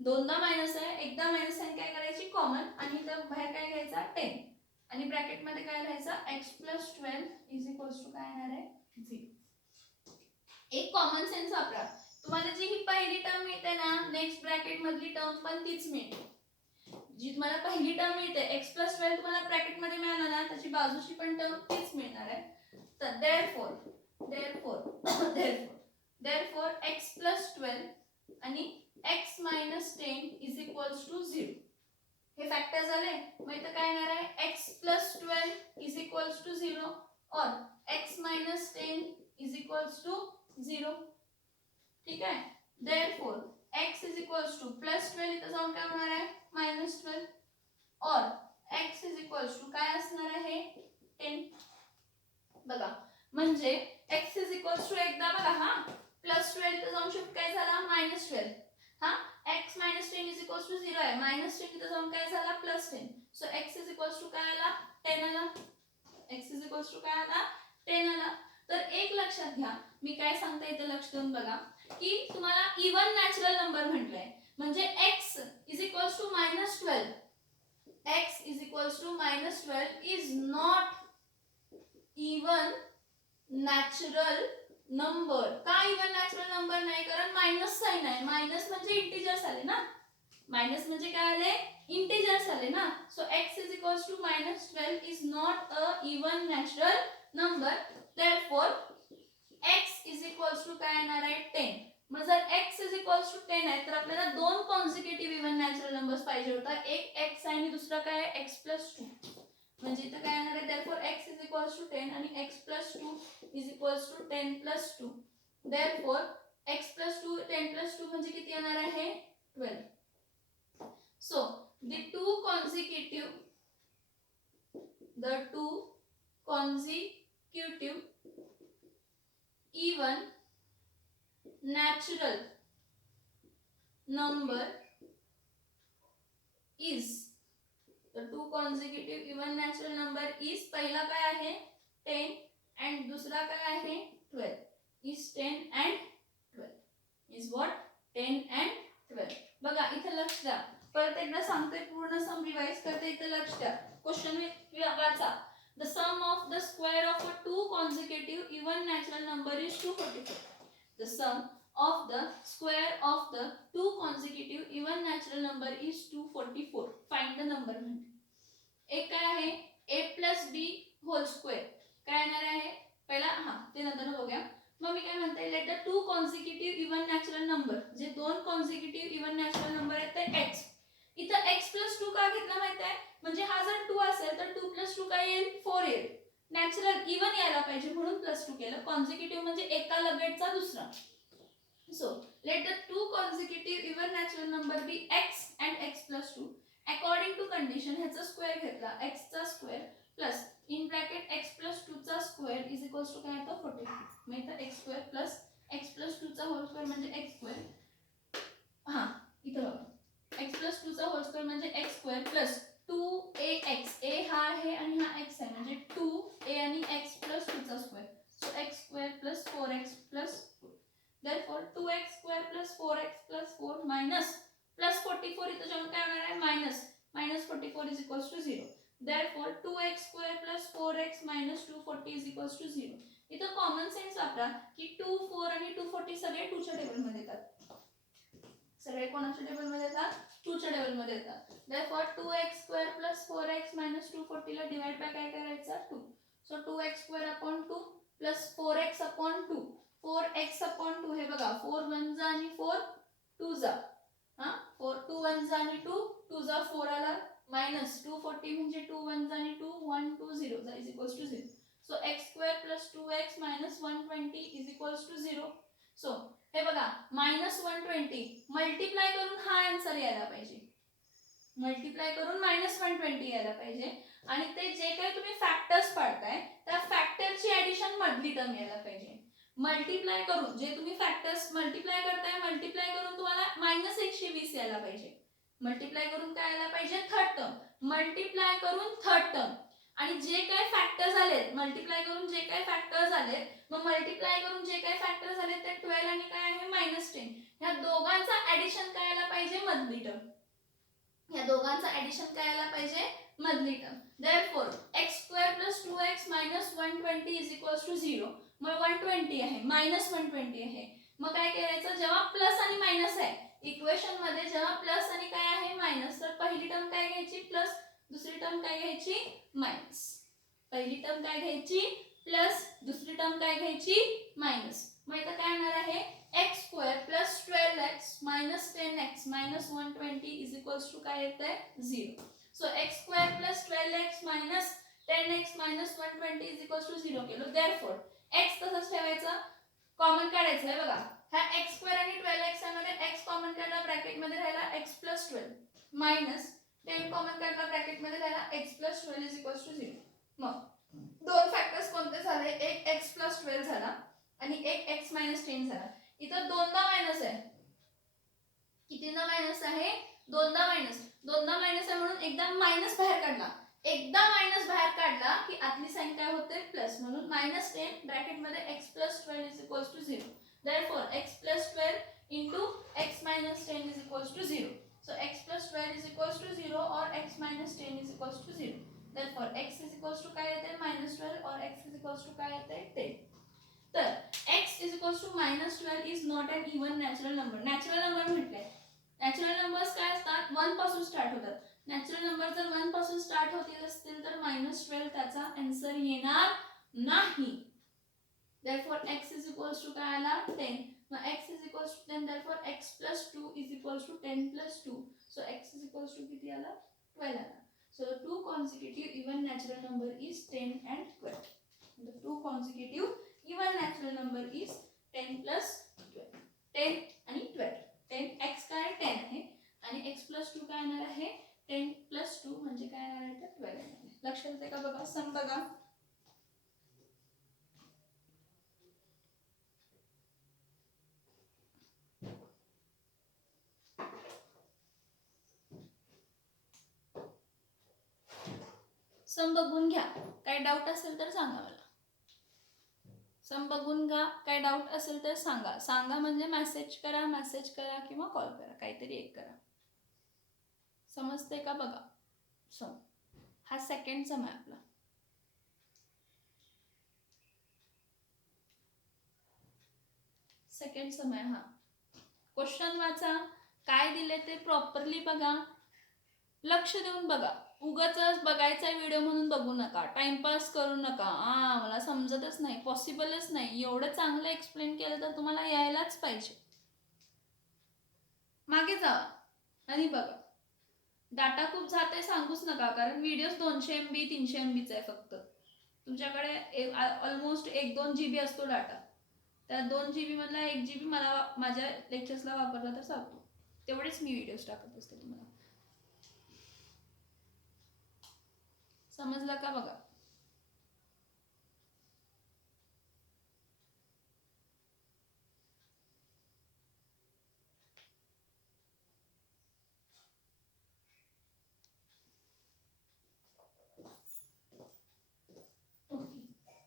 दोनदा मायनस आहे एकदा मायनस साइन काय करायची कॉमन, आणि इथं बाहेर काय घ्यायचा 10 आणि ब्रॅकेट मध्ये काय लिहायचा x + 12 इज इक्वल्स टू काय येणार आहे 0. एक कॉमन सेन्स वापरा. तुम्हाला जी ही पहिली टर्म मिळते ना नेक्स्ट ब्रॅकेट मधली टर्म पण तीच मिळते. जी तुम्हाला पहिली टर्म मिळते x + 12 तुम्हाला ब्रॅकेट मध्ये मिळाला ना त्याची बाजूची पण टर्म तीच मिळणार आहे. तर therefore x + 12 आणि x - 10 इज इक्वल्स टू 0. हे फॅक्टर झाले. मग इथं काय येणार आहे x + 12 इज इक्वल्स टू 0 और x - 10 इज इक्वल्स टू 0. ठीक आहे. therefore x is equals to +12 इथं जाऊन काय होणार आहे -12 और x इज इक्वल्स टू काय असणार आहे 10. बघा म्हणजे x इज इक्वल्स टू एकदा बघा हा +12 इथं जाऊन शिफ्ट काय झाला -12. हा x - 10 इज इक्वल्स टू 0 आहे, -10 इथं जाऊन काय झाला +10. So x is equals to काय आला 10 आला. x इज इक्वल्स टू काय आला 10 आला. तर एक लक्षात घ्या, मी काय सांगते इथं लक्ष देऊन बघा, की तुम्हाला इवन नॅचरल नंबर म्हटलंय म्हणजे x is equals to -12. x is equals to -12 is not even natural number. का इवन नॅचरल नंबर नाही, कारण मायनस साइन आहे. मायनस म्हणजे इंटिजर्स आले ना, मायनस म्हणजे काय आले, इंटिजर्स आले ना. So x is equals to -12 is not a even natural number. Therefore x is equals to काय येणार आहे 10. मग जर x इज इक्वल्स टू 10 आहे तर आपल्याला दोन कॉन्सिक्युटिव्ह इवन नॅचरल नंबर्स पाहिजे होता. एक x आहे आणि दुसरा काय आहे x + 2. म्हणजे इथं काय येणार आहे, therefore x is equals to 10 आणि x + 2 is equals to 10 + 2. Therefore x + 2 10 + 2 म्हणजे किती येणार आहे 12. So the two consecutive even natural number is the two consecutive even natural number is पहिला काय आहे 10 and दूसरा काय आहे 12. is 10 and 12 is what 10 and 12. बघा इथे लक्ष द्या, परत एकदा सांगते, पूर्ण सम रिवाइज करते, इथे लक्ष द्या. क्वेश्चन वाचा. The sum of the square of a two consecutive even natural number is 244. The sum of the square of the two consecutive even natural number is 244. Find the number. एक काय आहे a plus b whole square. काय येणार आहे पहिला, ते नंतर बघूया. मग मी काय म्हणते, let the two consecutive even natural number, जे दोन कॉन्सिक्युटिव्ह इवन नॅचरल नंबर आहेत ते x. इथं x + 2 का घेतला माहिती आहे, म्हणजे हा जर 2 असेल तर 2 + 2 काय येईल 4 येईल. नॅचरल इवन यायला पाहिजे म्हणून +2 केलं. कॉन्सिक्युटिव्ह म्हणजे एका लगेचचा दुसरा. So let the two consecutive even natural number be x and x + 2 according to condition. ह्याचा स्क्वेअर घेतला, x चा square plus in bracket x + 2 चा स्क्वेअर इज इक्वल्स टू काय येतो 44. मग इथं x² प्लस x + 2 चा होल स्क्वेअर म्हणजे x². इथं बघा x + 2 चा होल स्क्वेअर म्हणजे x² प्लस 2ax. a हा आहे आणि हा x आहे म्हणजे 2a आणि x + 2 चा square. So x² plus 4x plus 4. Therefore 2x² plus 4x plus 4 minus plus 44. इथं जेव्हा काय होणार आहे minus 44 is equals to 0. Therefore 2x² plus 4x minus 240 is equals to 0. इथं कॉमन सेन्स वापरा की 2 4 आणि 240 सगळे 2 च्या टेबल मध्ये येतात. सगळे कोणाच्या टेबल मध्ये येतात 2 च्या टेबल मध्ये येतात. Therefore 2x² plus 4x minus 240 ला डिवाइड बाय काय करायचं 2. So 2x² upon 2 plus 4x upon 2. 4x upon 2 हे बघा 4 1 जा आणि 4 2 जा. 4 2 1 जा आणि 2 2 जा 4 आला मायनस 240 म्हणजे 2 1 जा आणि 2 1 2 0 जा is equals to 0. So x² plus 2x minus 120 is equals to 0. So हे बघा -120 मल्टिप्लाय करून हा आन्सर यायला पाहिजे. मल्टिप्लाय करून -120 यायला पाहिजे आणि ते जे काही तुम्ही फॅक्टर्स पाडताय त्या फॅक्टरची ऍडिशन मधली टर्म यायला पाहिजे. मल्टिप्लाय करून जे तुम्ही फॅक्टर्स मल्टिप्लाय करताय, मल्टिप्लाय करून तुम्हाला -120 यायला पाहिजे. मल्टिप्लाय करून काय यायला पाहिजे थर्ड टर्म. मल्टिप्लाय करून थर्ड टर्म आणि जे काही फॅक्टर झालेत मल्टिप्लाय करून जे काही फॅक्टर झालेत, मग मल्टिप्लाय करून जे काही फॅक्टर झालेत ते 12 आणि काय आहे -10. ह्या दोघांचा ऍडिशन काय यायला पाहिजे मधली टर्म. ह्या दोघांचा ऍडिशन काय यायला पाहिजे मधली term. Therefore x² plus 2x minus 120 is equals to 0. मग 120 आहे -120 आहे. मग काय करायचं, जेव्हा प्लस आणि मायनस आहे इक्वेशन मध्ये, जेव्हा प्लस आणि काय आहे मायनस, तर पहिली टर्म काय घ्यायची प्लस, दुसरी टर्म काय घ्यायची मायनस. पहिली टर्म काय घ्यायची प्लस, दुसरी टर्म काय घ्यायची मायनस. मग इथं काय येणार आहे x² plus 12x minus 10x minus 120 is equals to काय येतंय 0. So x² plus 12x minus 10x minus 120 is equals to 0 केलो. देअरफॉर x तसंच ठेवायचं, कॉमन काढायचं आहे बघा. ह्या x² आणि 12x मध्ये x कॉमन काढला ब्रॅकेट मध्ये राहिला x प्लस 12 मायनस 10 कॉमन काढला ब्रॅकेट मध्ये राहिला x plus 12 is equals to 0. मग दोन फॅक्टर्स कोणते झाले, एक x प्लस 12 झाला आणि एक x मायनस 10 झाला. इथं दोनदा मायनस आहे. कितीदा मायनस आहे दोनदा मायनस आहे म्हणून एकदा मायनस बाहेर काढला. एकदा मायनस बाहेर काढला की आतली साइन काय होते प्लस, म्हणून -10 ब्रॅकेट मध्ये x plus 12 is equals to 0. Therefore x plus 12 into x minus 10 is equals to 0. So x plus 12 is equals to 0 or x minus 10 is equals to 0. Therefore x is equals to काय येते -12 or x is equals to काय येते 10. तर x is equals to -12 is not an even natural number. Natural number म्हटलंय नॅचरल नंबर्स काय असतात, 1 पासून स्टार्ट होतात. नॅचरल नंबर जर 1 पासून स्टार्ट होतील असतील तर -12 त्याचा आन्सर येणार नाही. therefore x is equals to काय आला 10. मग x is equals to 10, therefore x plus 2 is equals to 10 plus 2. so x is equals to किती आला 12 आला. so the two consecutive even natural number is 10 and 12. the two consecutive even natural number is 10 plus 12. 10 आणि 12. 10 x काय 10 आहे आणि x plus 2 काय येणार आहे 10 plus 2 म्हणजे काय येणार आहे तर 12 येणार आहे. लक्षात येते का बघा, सम बघा. सम बघून घ्या, काय डाऊट असेल तर सांगा मला. सम बघून घ्या, काय डाऊट असेल तर सांगा. सांगा म्हणजे मेसेज करा किंवा कॉल करा, काहीतरी एक करा. समजते का बघा. सम हा सेकंड सम आहे आपला. सेकंड सम आहे हा. क्वेश्चन वाचा, काय दिले ते प्रॉपरली बघा, लक्ष देऊन बघा. उगाच बघायचा व्हिडिओ म्हणून बघू नका, टाइमपास करू नका. मला समजतच नाही, पॉसिबलच नाही. एवढं चांगलं एक्सप्लेन केलं तर तुम्हाला यायलाच पाहिजे. मागे जावा आणि बघा. डाटा खूप जाते सांगूच नका, कारण व्हिडिओज 200 MB 300 MBचा आहे फक्त. तुमच्याकडे ऑलमोस्ट 1-2 GB असतो डाटा. त्या 2 GB मधला 1 GB मला माझ्या लेक्चर्सला वापरला तर चालतो. तेवढेच मी व्हिडिओज टाकत असते तुम्हाला. समजलं का बघा.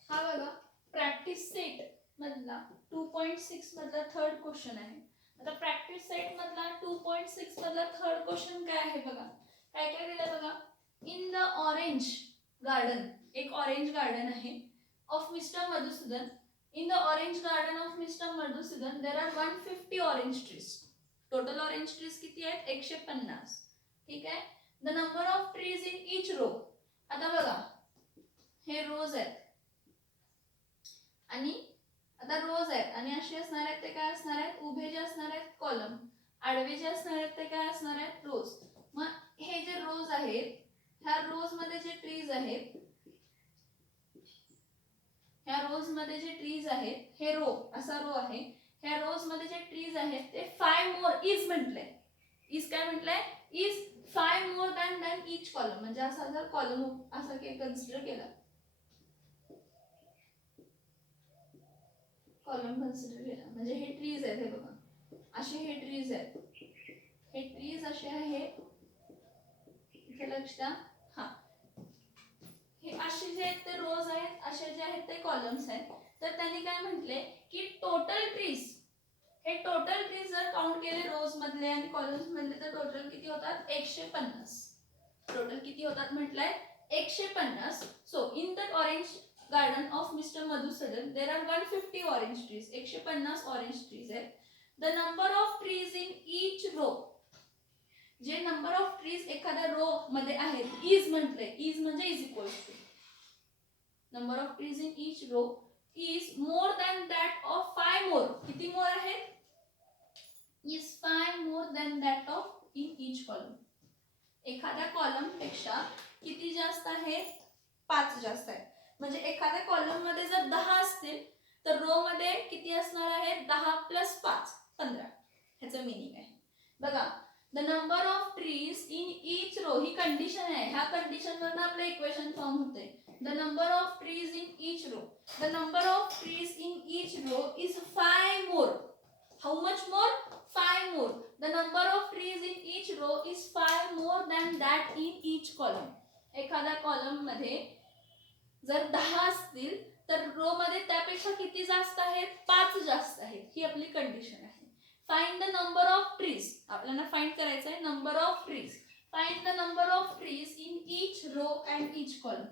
हा बघा प्रॅक्टिस सेट मधला 2.6 मधला थर्ड क्वेश्चन आहे. आता प्रॅक्टिस सेट मधला 2.6 मधला थर्ड क्वेश्चन काय आहे बघा. काय काय दिलं बघा. इन द ऑरेंज गार्डन, एक ऑरेंज गार्डन आहे of mister Madhusudan. In the orange garden of mister Madhusudan there are 150 orange trees. Total orange trees किती आहेत 150. ठीक आहे. The number of trees in each row. आता बघा हे रोज आहेत आणि आता रोज आहेत आणि असे असणार आहेत ते काय असणार आहेत, उभे जे असणार आहेत कॉलम, आडवे जे असणार आहेत ते काय असणार आहेत रोज. मग हे जे रोज आहेत, ह्या रोज मध्ये जे ट्रीज आहेत, ह्या रोज मध्ये जे ट्रीज आहेत, हे रो असा रो आहे. ह्या रोज मध्ये जे ट्रीज आहेत ते 5 मोर इज म्हटलंय. इज काय म्हटलंय, is 5 more than each column. म्हणजे असा जर कॉलम असा काही कन्सिडर केला, कॉलम कन्सिडर केला म्हणजे हे ट्रीज आहेत. हे बघा असे हे ट्रीज आहेत. हे ट्रीज असे आहेत, इथे लक्ष द्या. हा हे असे जे आहेत ते रोज आहेत, असे जे आहेत ते कॉलम्स आहेत. तर त्यांनी काय म्हटले की टोटल ट्रीज, हे टोटल ट्रीज जर काउंट केले रोज मधले आणि कॉलम्स मधले तर टोटल किती होतात 150. टोटल किती होतात म्हटलंय 150. So in the orange garden of mister Madhusudan there are 150 orange trees. 150 orange trees आहेत. The number of trees in each row, जे नंबर ऑफ ट्रीज एखाद्या रो मध्ये आहेत, इज म्हटले. इज म्हणजे is equals to number of trees in each row is more than that of 5 more. किती मोर आहेत, is 5 more than that of in each column. एखाद्या कॉलम पेक्षा किती जास्त आहे 5 जास्त आहे. म्हणजे एखाद्या कॉलम मध्ये जर 10 असतील तर रो मध्ये किती असणार आहे 10 + 5 15. ह्याचं मीनिंग आहे बघा. The number of trees in each row, ही कंडिशन आहे. ह्या कंडिशन वरून आपलं इक्वेशन फॉर्म होते. The number of trees in each row, the number of trees in each row is 5 more. How much more 5 more. The number of trees in each row is 5 more than that in each column. एखाद्या कॉलम मध्ये जर 10 असतील तर रो मध्ये त्यापेक्षा किती जास्त आहेत 5 जास्त आहेत. ही आपली कंडिशन आहे. Find the number of trees, आपल्याला फाइंड करायचं आहे number of trees. Find the number of trees in each row and each column.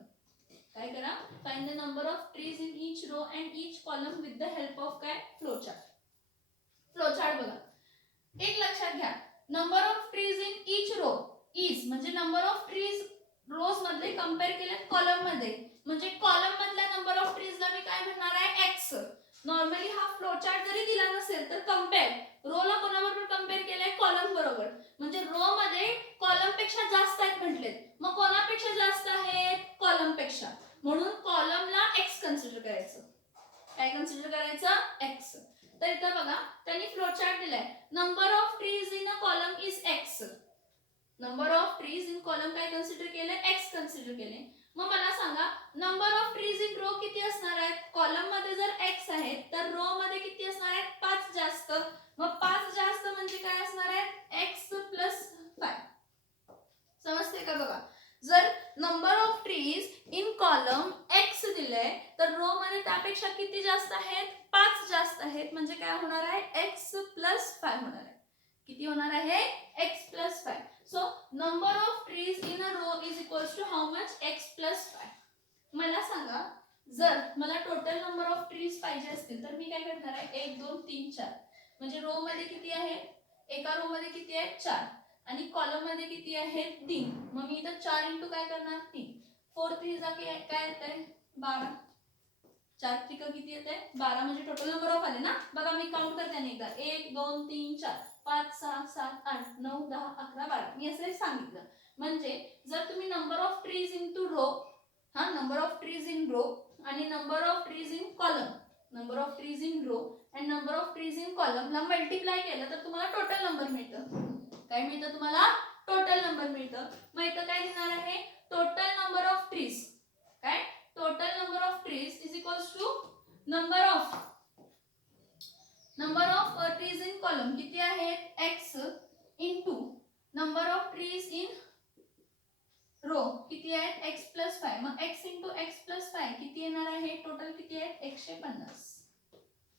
काय करा, find the number of trees in each row and each column with the help of काय फ्लो चार्ट. फ्लो चार्ट बघा. एक लक्षात घ्या, number of trees in each row is म्हणजे नंबर ऑफ ट्रीज रोज मध्ये कंपेअर केले कॉलम मध्ये, म्हणजे कॉलम मधल्या नंबर ऑफ ट्रीजला मी काय म्हणणार आहे एक्स. नॉर्मली हा फ्लो चार्ट जरी दिला नसेल तर कंपेअर रो ला कोणाबरोबर कंपेअर केलाय कॉलम बरोबर, म्हणजे रो मध्ये कॉलम पेक्षा जास्त आहेत म्हटलेत, मग कोणापेक्षा जास्त आहेत कॉलम पेक्षा, म्हणून कॉलमला एक्स कन्सिडर करायचं. काय कन्सिडर करायचं एक्स. तर इथं बघा त्यांनी फ्लो चार्ट दिलाय, number of trees in a column is x. Number of trees in column काय कन्सिडर केले एक्स कन्सिडर केले. मग मला सांगा number of trees in row किती असणार आहेत, कॉलम मध्ये जर एक्स आहेत तर रो मध्ये किती असणार आहेत 5 जास्त, मग 5 जास्त म्हणजे काय असणार आहे एक्स प्लस 5. समजते का बघा, जर number of trees in column x दिले तर रो मध्ये त्यापेक्षा किती जास्त आहेत 5 जास्त आहेत, म्हणजे काय होणार आहे एक्स प्लस 5 होणार आहे. किती होणार आहे x plus 5. So number of trees in a row is equals to how much x plus 5. मला सांगा जर मला टोटल नंबर ऑफ ट्रीज पाहिजे असतील तर मी काय करणार आहे 1 2 3 4, म्हणजे रो मध्ये किती आहे एका रो मध्ये किती आहे 4 आणि कॉलम मध्ये किती आहे 3, मग मी इथं 4 इंटू काय करणार 3, 4 3 जा काय येते 12, 4 त्रिक किती येते 12, म्हणजे टोटल नंबर ऑफ आले ना. बघा मी काउंट करते आणि एकदा 1 2 3 4 5 6 7 8 9 10 11 12 मी असं सांगितलं. म्हणजे जर तुम्ही number of trees into row, हा number of trees in row आणि number of trees in column, number of trees in row and number of trees in column ला मल्टिप्लाय केलं तर तुम्हाला टोटल नंबर मिळतं. काय मिळतं तुम्हाला टोटल नंबर मिळतं. मग इथं काय देणार आहे टोटल नंबर ऑफ ट्रीज, काय total number of trees is equals to number of trees in column किती आहेत x into number of trees in row किती आहेत x प्लस 5, मग x इंटू x प्लस 5 किती येणार आहे टोटल किती आहेत 150.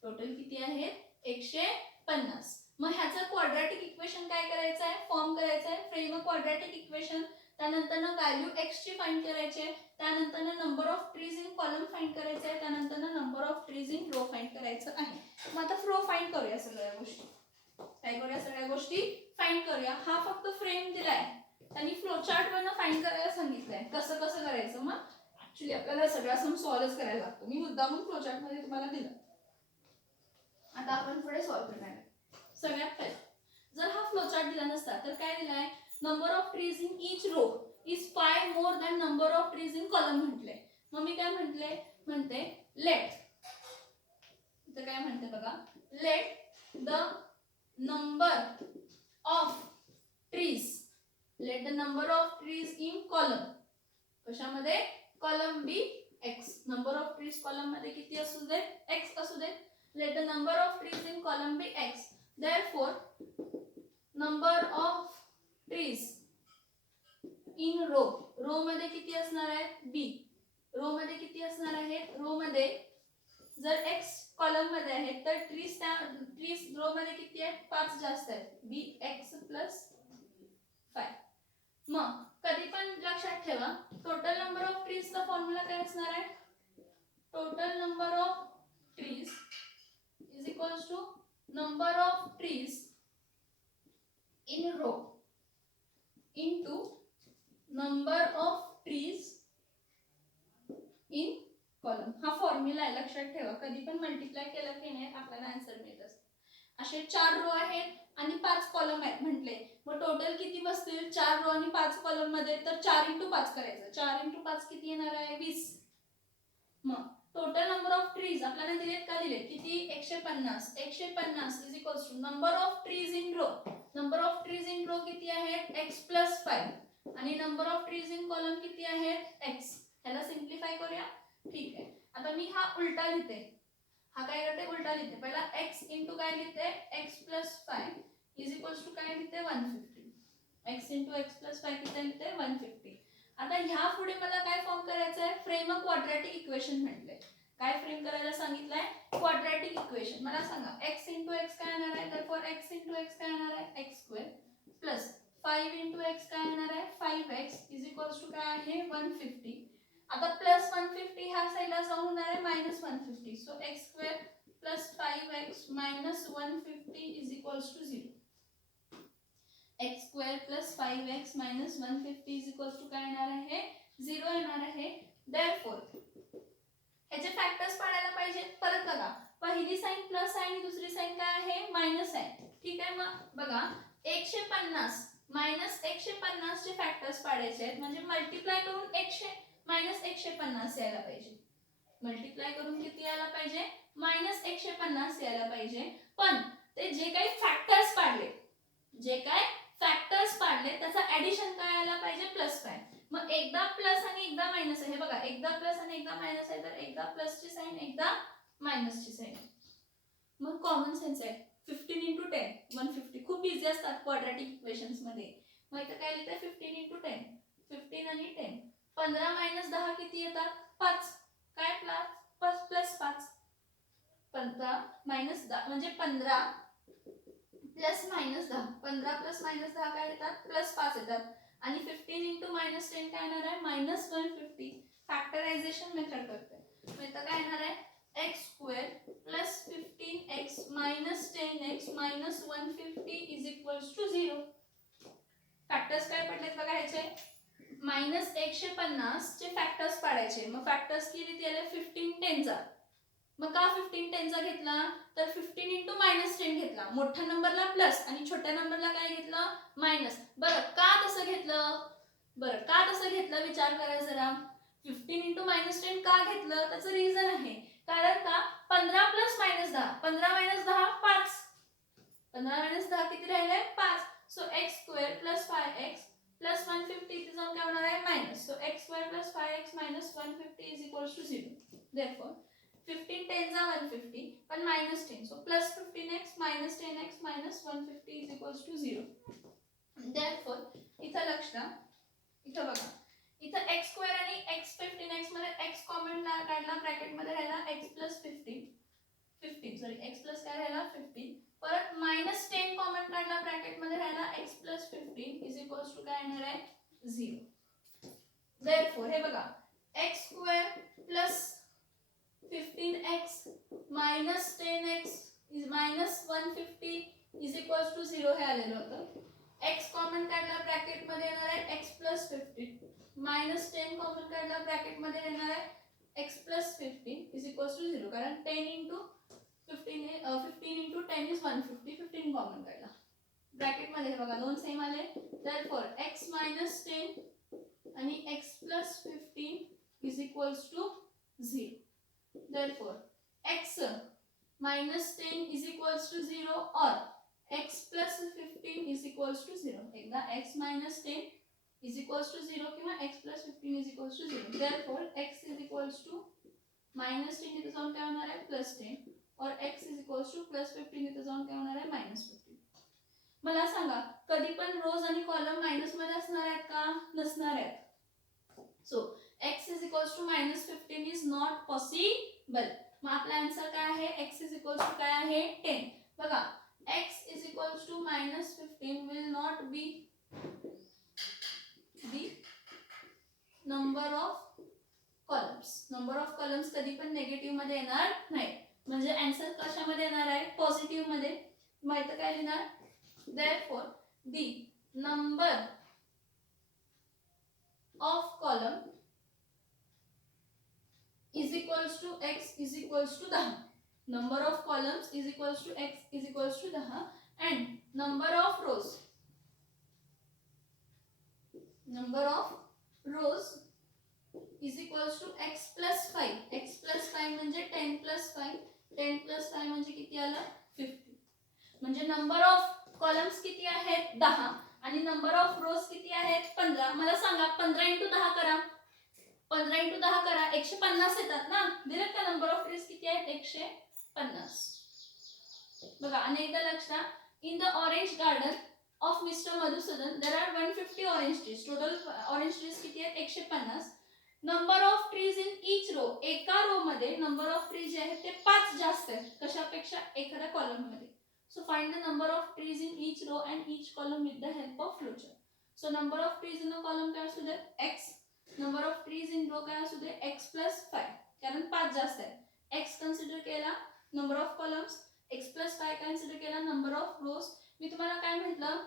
टोटल किती आहेत 150. मग ह्याचं क्वाड्रॅटिक इक्वेशन काय करायचं आहे फॉर्म करायचं आहे फ्रेम क्वाड्रॅटिक इक्वेशन. त्यानंतर व्हॅल्यू x ची फाइंड करायची आहे, त्यानंतर number of trees in column find करायचं आहे, त्यानंतर number of trees in row find करायचं आहे. मग आता रो फाइंड करूया सगळ्या गोष्टी, काय करूया सगळ्या गोष्टी फाइंड करूया. हा फक्त फ्रेम दिलाय त्यांनी फ्लो चार्ट वरनं फाइंड करायला सांगितलंय कसं कसं करायचं. मग ऍक्च्युली आपल्याला सगळा सम सॉल्व्ह करायला लागतो, मी मुद्दामून फ्लो चार्ट मध्ये तुम्हाला दिलं. आता आपण पुढे सॉल्व्ह करणार आहे. सगळ्यात पहिला जर हा फ्लो चार्ट दिला नसता तर काय दिलाय number of trees in each row is 5 more than number of trees in column म्हटले. मग मी काय म्हणते लेट, इथं काय म्हणते बघा let the number of trees, let the number of trees in column, कशामध्ये column be x, number of trees column मध्ये किती असू दे एक्स असू दे. let the number of trees in column be x, therefore number of trees in row मध्ये किती असणार आहे b, रो मध्ये किती असणार आहे रो मध्ये जर x कॉलम मध्ये आहे तर ट्रीज रो मध्ये किती आहेत 5 जास्त आहेत b x प्लस 5. मग कधी पण लक्षात ठेवा टोटल नंबर ऑफ ट्रीज चा फॉर्म्युला काय असणार आहे total number of trees is equals to number of trees in row into number of trees in column. हा फॉर्म्युला आहे लक्षात ठेवा, कधी पण मल्टिप्लाय केलं की नाही आपल्याला आन्सर मिळत असते. असे 4 रो आहेत आणि 5 कॉलम आहेत म्हटले, मग टोटल किती बसतील 4 रो आणि 5 कॉलम मध्ये, तर 4 × 5 करायचं, 4 × 5 किती येणार आहे 20. मग टोटल नंबर ऑफ ट्रीज आपल्याला दिलेत का दिलेत किती 150. 150 is equals to number of trees in row, number of trees in row किती आहेत x प्लस 5 आणि number of trees in column किती आहेत x. ह्याला सिंप्लिफाय करूया. ठीक आहे, आता मी हा उलटा लिहिते, हा काय करते उलटा लिहिते. पहिला x इंटू काय लिहिते x plus 5 is equals to काय लिहिते 150. x इंटू x प्लस 5 किती लिहिते 150. आता ह्या पुढे मला काय फॉर्म करायचं आहे फ्रेम अ क्वाड्रॅटिक इक्वेशन म्हटले. काय फ्रेम करायला सांगितलंय क्वाड्रॅटिक इक्वेशन. मला सांगा x इंटू x काय येणार आहे, तर फॉर x इंटू x काय येणार आहे x square plus 5 into x काय येणार आहे 5x इज इक्वल्स टू काय आहे 150. आता प्लस 150 ह्या साईडला जाऊन होणार आहे minus 150. So x square plus 5x minus 150 is equals to 0. X square plus 5x minus 150 is equals to काय येणार आहे 0 येणार आहे. देअरफॉर ह्याचे फॅक्टर्स पाडायला पाहिजे. परत बघा पहिली साइन प्लस आहे आणि दुसरी साइन काय आहे मायनस आहे. ठीक आहे मग बघा 150 मायनस 150 चे फॅक्टर्स पाडायचे आहेत म्हणजे मल्टिप्लाय करून 100 मायनस 150 यायला पाहिजे. मल्टिप्लाय करून किती यायला पाहिजे मायनस 150 यायला पाहिजे. पण ते जे काही फॅक्टर्स पाडले त्याचा ऍडिशन काय यायला पाहिजे प्लस 5. मग एकदा प्लस आणि एकदा मायनस आहे. हे बघा एकदा प्लस आणि एकदा मायनस आहे तर एकदा प्लस ची साइन एकदा मायनस ची साइन. मग कॉमन सेन्स आहे 15 × 10 150 खूप इझी असतात क्वाड्रॅटिक इक्वेशन्स मध्ये. मग इथे काय लिहितं 15 × 10 15 आणि 10 15 मायनस 10 किती येतात 5. काय प्लस 5 15 मायनस 10 म्हणजे 15 प्लस मायनस 10 15 प्लस मायनस 10 काय येतात प्लस 5 येतात. आणि 15 × -10 काय येणार आहे मायनस 150. फॅक्टरायझेशन मेथड करतोय. मग इथं काय येणार आहे x square plus 15x minus 10x minus 150 is equals to 0. Factors काय पडलेत बघा ह्याचे मायनस 150 चे फॅक्टर्स पाडायचे. मग फॅक्टर्स किती आले 15 10 चा. मग का 15 10 चा घेतला तर 15 × -10 घेतला. मोठ्या नंबरला प्लस आणि छोट्या नंबरला काय घेतलं मायनस. बरं का तसं घेतलं विचार करा जरा. 15 × -10 का घेतलं त्याचं रिझन आहे. कारण का 15 प्लस मायनस 10 15 मायनस 10 5 15 मायनस 10 किती राहिले 5. So x square plus 5x plus 150 इथे जाऊन काय होणार आहे minus. So x square plus 5x minus 150 is equals to 0. Therefore 15 10 चा 150 पण minus 10 so plus 15x minus 10x minus 150 is equals to 0. Therefore इथं लक्ष द्या. इथं बघा इथं x स्क्वेअर आणि x 15x मध्ये x कॉमन काढला ब्रॅकेट मध्ये राहिला x plus 15 sorry x plus काय राहिला 15. परत मायनस 10 कॉमन काढला ब्रॅकेट मध्ये राहिला x plus 15 is equals to काय येणार आहे 0. देयरफॉर हे बघा x square plus 15x minus 10x is minus 150 is equals to 0 हे आलेलं होतं. x कॉमन काढला ब्रॅकेट मध्ये येणार आहे x प्लस 15 मायनस 10 कॉमन काढला ब्रॅकेट मध्ये येणार आहे x plus 15 is equals to 0. कारण 10 × 15 × 10 इज 150 15 कॉमन काढला ब्रॅकेट मध्ये. बघा दोन सेम आले. देयरफॉर x मायनस 10 आणि x plus 15 is equals to 0. Therefore x minus 10 is equals to 0 और x plus 15 is equals to 0. एकदा x minus 10 is equals to 0 किंवा x plus 15 is equals to 0. Therefore x is equals to minus 10 इथे जाऊन काय होणार आहे plus 10 और x is equals to plus 15 इथे जाऊन काय होणार आहे minus 15. मला सांगा कधी पण रोज आणि कॉलम मायनस मध्ये असणार आहेत का नसणार आहेत. So x is equals to minus 15 is not possible. मग आपला आन्सर काय आहे x is equals to काय आहे 10. बघा x is equals to minus 15 will not be the number of columns. Number of columns कधी पण नेगेटिव्ह मध्ये येणार नाही. म्हणजे आन्सर कशामध्ये येणार आहे पॉझिटिव्ह मध्ये. माहित काय लिहिणार therefore the number of column is equals to x is equals to 10. Number of columns is equals to x is equals to 10 and number of rows is equals to x plus 5. x plus 5 म्हणजे 10 plus 5 10 plus 5 म्हणजे किती आलं 50. म्हणजे नंबर ऑफ कॉलम्स किती आहेत 10 आणि नंबर ऑफ रोज किती आहेत 15. मला सांगा 15 × 10 करा 15 × 10 करा 150 येतात ना. दिलेत का नंबर ऑफ ट्रीज किती आहेत 150. बघा आणि एकदा लक्षात in the orange garden of mister Madhusudan there are 150 orange trees. Total orange trees किती आहेत 150. Number of trees in each row एका रो मध्ये नंबर ऑफ ट्रीज जे आहेत ते 5 जास्त आहेत कशापेक्षा एखाद्या कॉलम मध्ये. So find the number of trees in each row and each column with the help of flowchart. So number of trees in a column काय असू दे x. Number of trees in row काय असू दे x plus 5 कारण 5 जास्त आहे. x कन्सिडर केला number of columns x plus 5 consider केला नंबर ऑफ रोज. मी तुम्हाला काय म्हटलं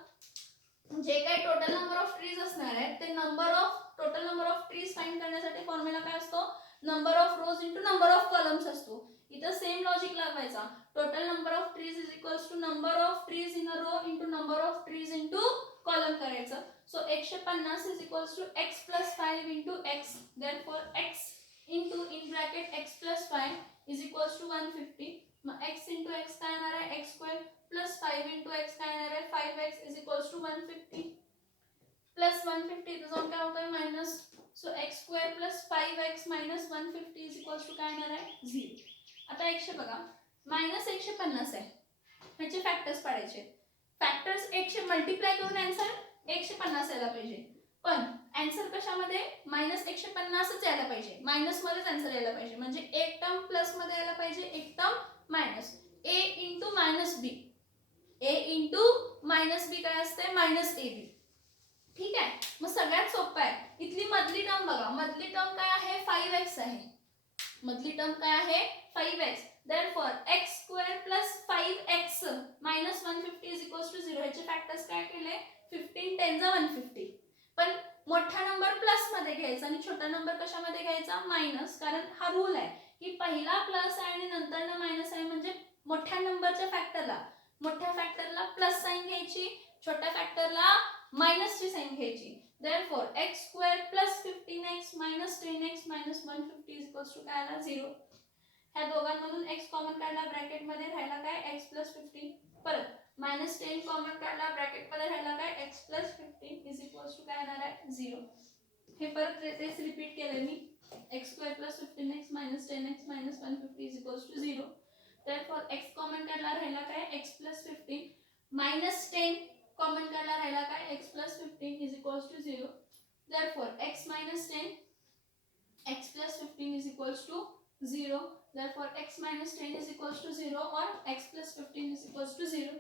number of rows into number of columns असतो. इथं सेम लॉजिक लावायचा. Total number of trees is equals to number of trees in a row into number of trees into column करायचं. So 150 is equals to x plus 5 into x. Therefore x into in bracket x plus 5 is equals to 150. मग x इंटू x काय येणार आहे x square plus 5 into x काय येणार आहे 5x is equals to 150 plus 150 इथं जाऊन काय होतं minus. So x square plus 5x minus 150 is equals to काय येणार आहे 0. आता 100 बघा मायनस 150 आहे. ह्याचे फॅक्टर्स पाडायचे. फॅक्टर्स 100 मल्टिप्लाय करून आन्सर 150 यायला पाहिजे. पण आन्सर कशामध्ये मायनस 150च यायला पाहिजे. मायनस मध्येच आन्सर यायला पाहिजे. म्हणजे एक टर्म प्लस मध्ये यायला पाहिजे एक term minus. a into minus b. a into minus b काय असते मायनस ए बी. ठीक आहे. मग सगळ्यात सोपं आहे. इथली मधली टर्म बघा. मधली टर्म काय आहे 5x आहे. मधली टर्म काय आहे 5x. Therefore x square plus 5x minus 150 is equals to 0. ह्याचे फॅक्टर्स काय केले 15 10 जा 150. पण मोठा नंबर प्लस मध्ये घ्यायचा आणि छोटा नंबर कशामध्ये घ्यायचा मायनस. कारण हा रूल आहे की पहिला प्लस आहे आणि नंतर मायनस आहे. म्हणजे मोठ्या नंबरच्या फॅक्टरला मोठ्या फॅक्टरला प्लस साइन घ्यायची. छोट्या फॅक्टरला मायनस ची साइन घ्यायची. Therefore x square plus 15x minus 10x minus 150 is equals to काय आला 0. ह्या दोघांमधून x कॉमन काढला ब्रॅकेट मध्ये राहिला काय x प्लस 15. परत मायनस 10 कॉमन काढला ब्रॅकेट मध्ये राहिला काय x plus 15 is equals to काय येणार आहे 0. हे परत तेच रिपीट केले मी. x square plus 15x minus 10x minus 150 is equals to 0. Therefore x common काढला राहिला काय x प्लस 15 मायनस 10 कॉमन काढला राहिला काय x plus 15 is equals to 0. Therefore x minus 10 x plus 15 is equals to 0. Therefore x minus 10 is equals to 0 or x plus 15 is equals to 0.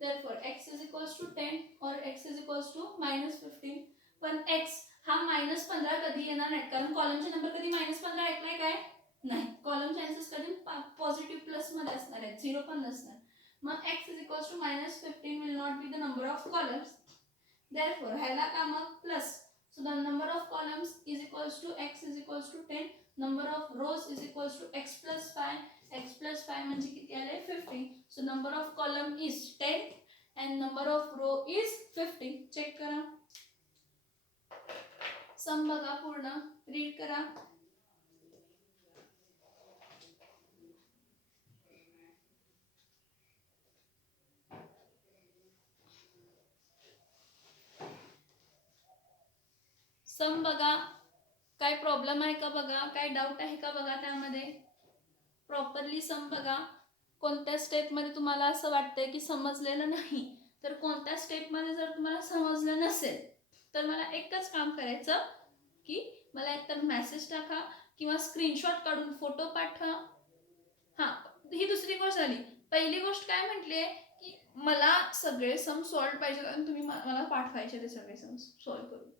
Therefore x is equals to 10 or x is equals to minus 15. पण x हा minus 15 कधी येणार नाही. कारण कॉलमचे नंबर कधी minus 15 ऐकलाय काय नाही. कॉलमचे आन्सर्स कधी पॉझिटिव्ह प्लस मध्ये असणार आहेत. 0 पण नसणार. मग x is equals to minus 15 will not be the number of columns. Therefore ह्याला का मग plus. So the number of columns is equals to x is equals to 10. Number of rows is equals to x plus 5. x plus 5 म्हणजे किती आले 15. So number of column is 10 and number of row is 15. Check करा. सम बघा पूर्ण रीड करा. सम बघा. काय प्रॉब्लेम आहे का बघा. काय डाऊट आहे का बघा. त्यामध्ये प्रॉपरली सम बघा. कोणत्या स्टेप मध्ये तुम्हाला असं वाटतंय की समजलेलं नाही. तर कोणत्या स्टेप मध्ये जर तुम्हाला समजलं नसेल तर मला एकच काम करायचं की मला एकतर मेसेज टाका किंवा स्क्रीनशॉट काढून फोटो पाठवा. हां ही दुसरी गोष्ट झाली. पहिली गोष्ट काय म्हटली की मला सगळे सम सॉल्व पाहिजे आणि तुम्ही मला पाठवायचे ते सगळे सम सॉल्व करून.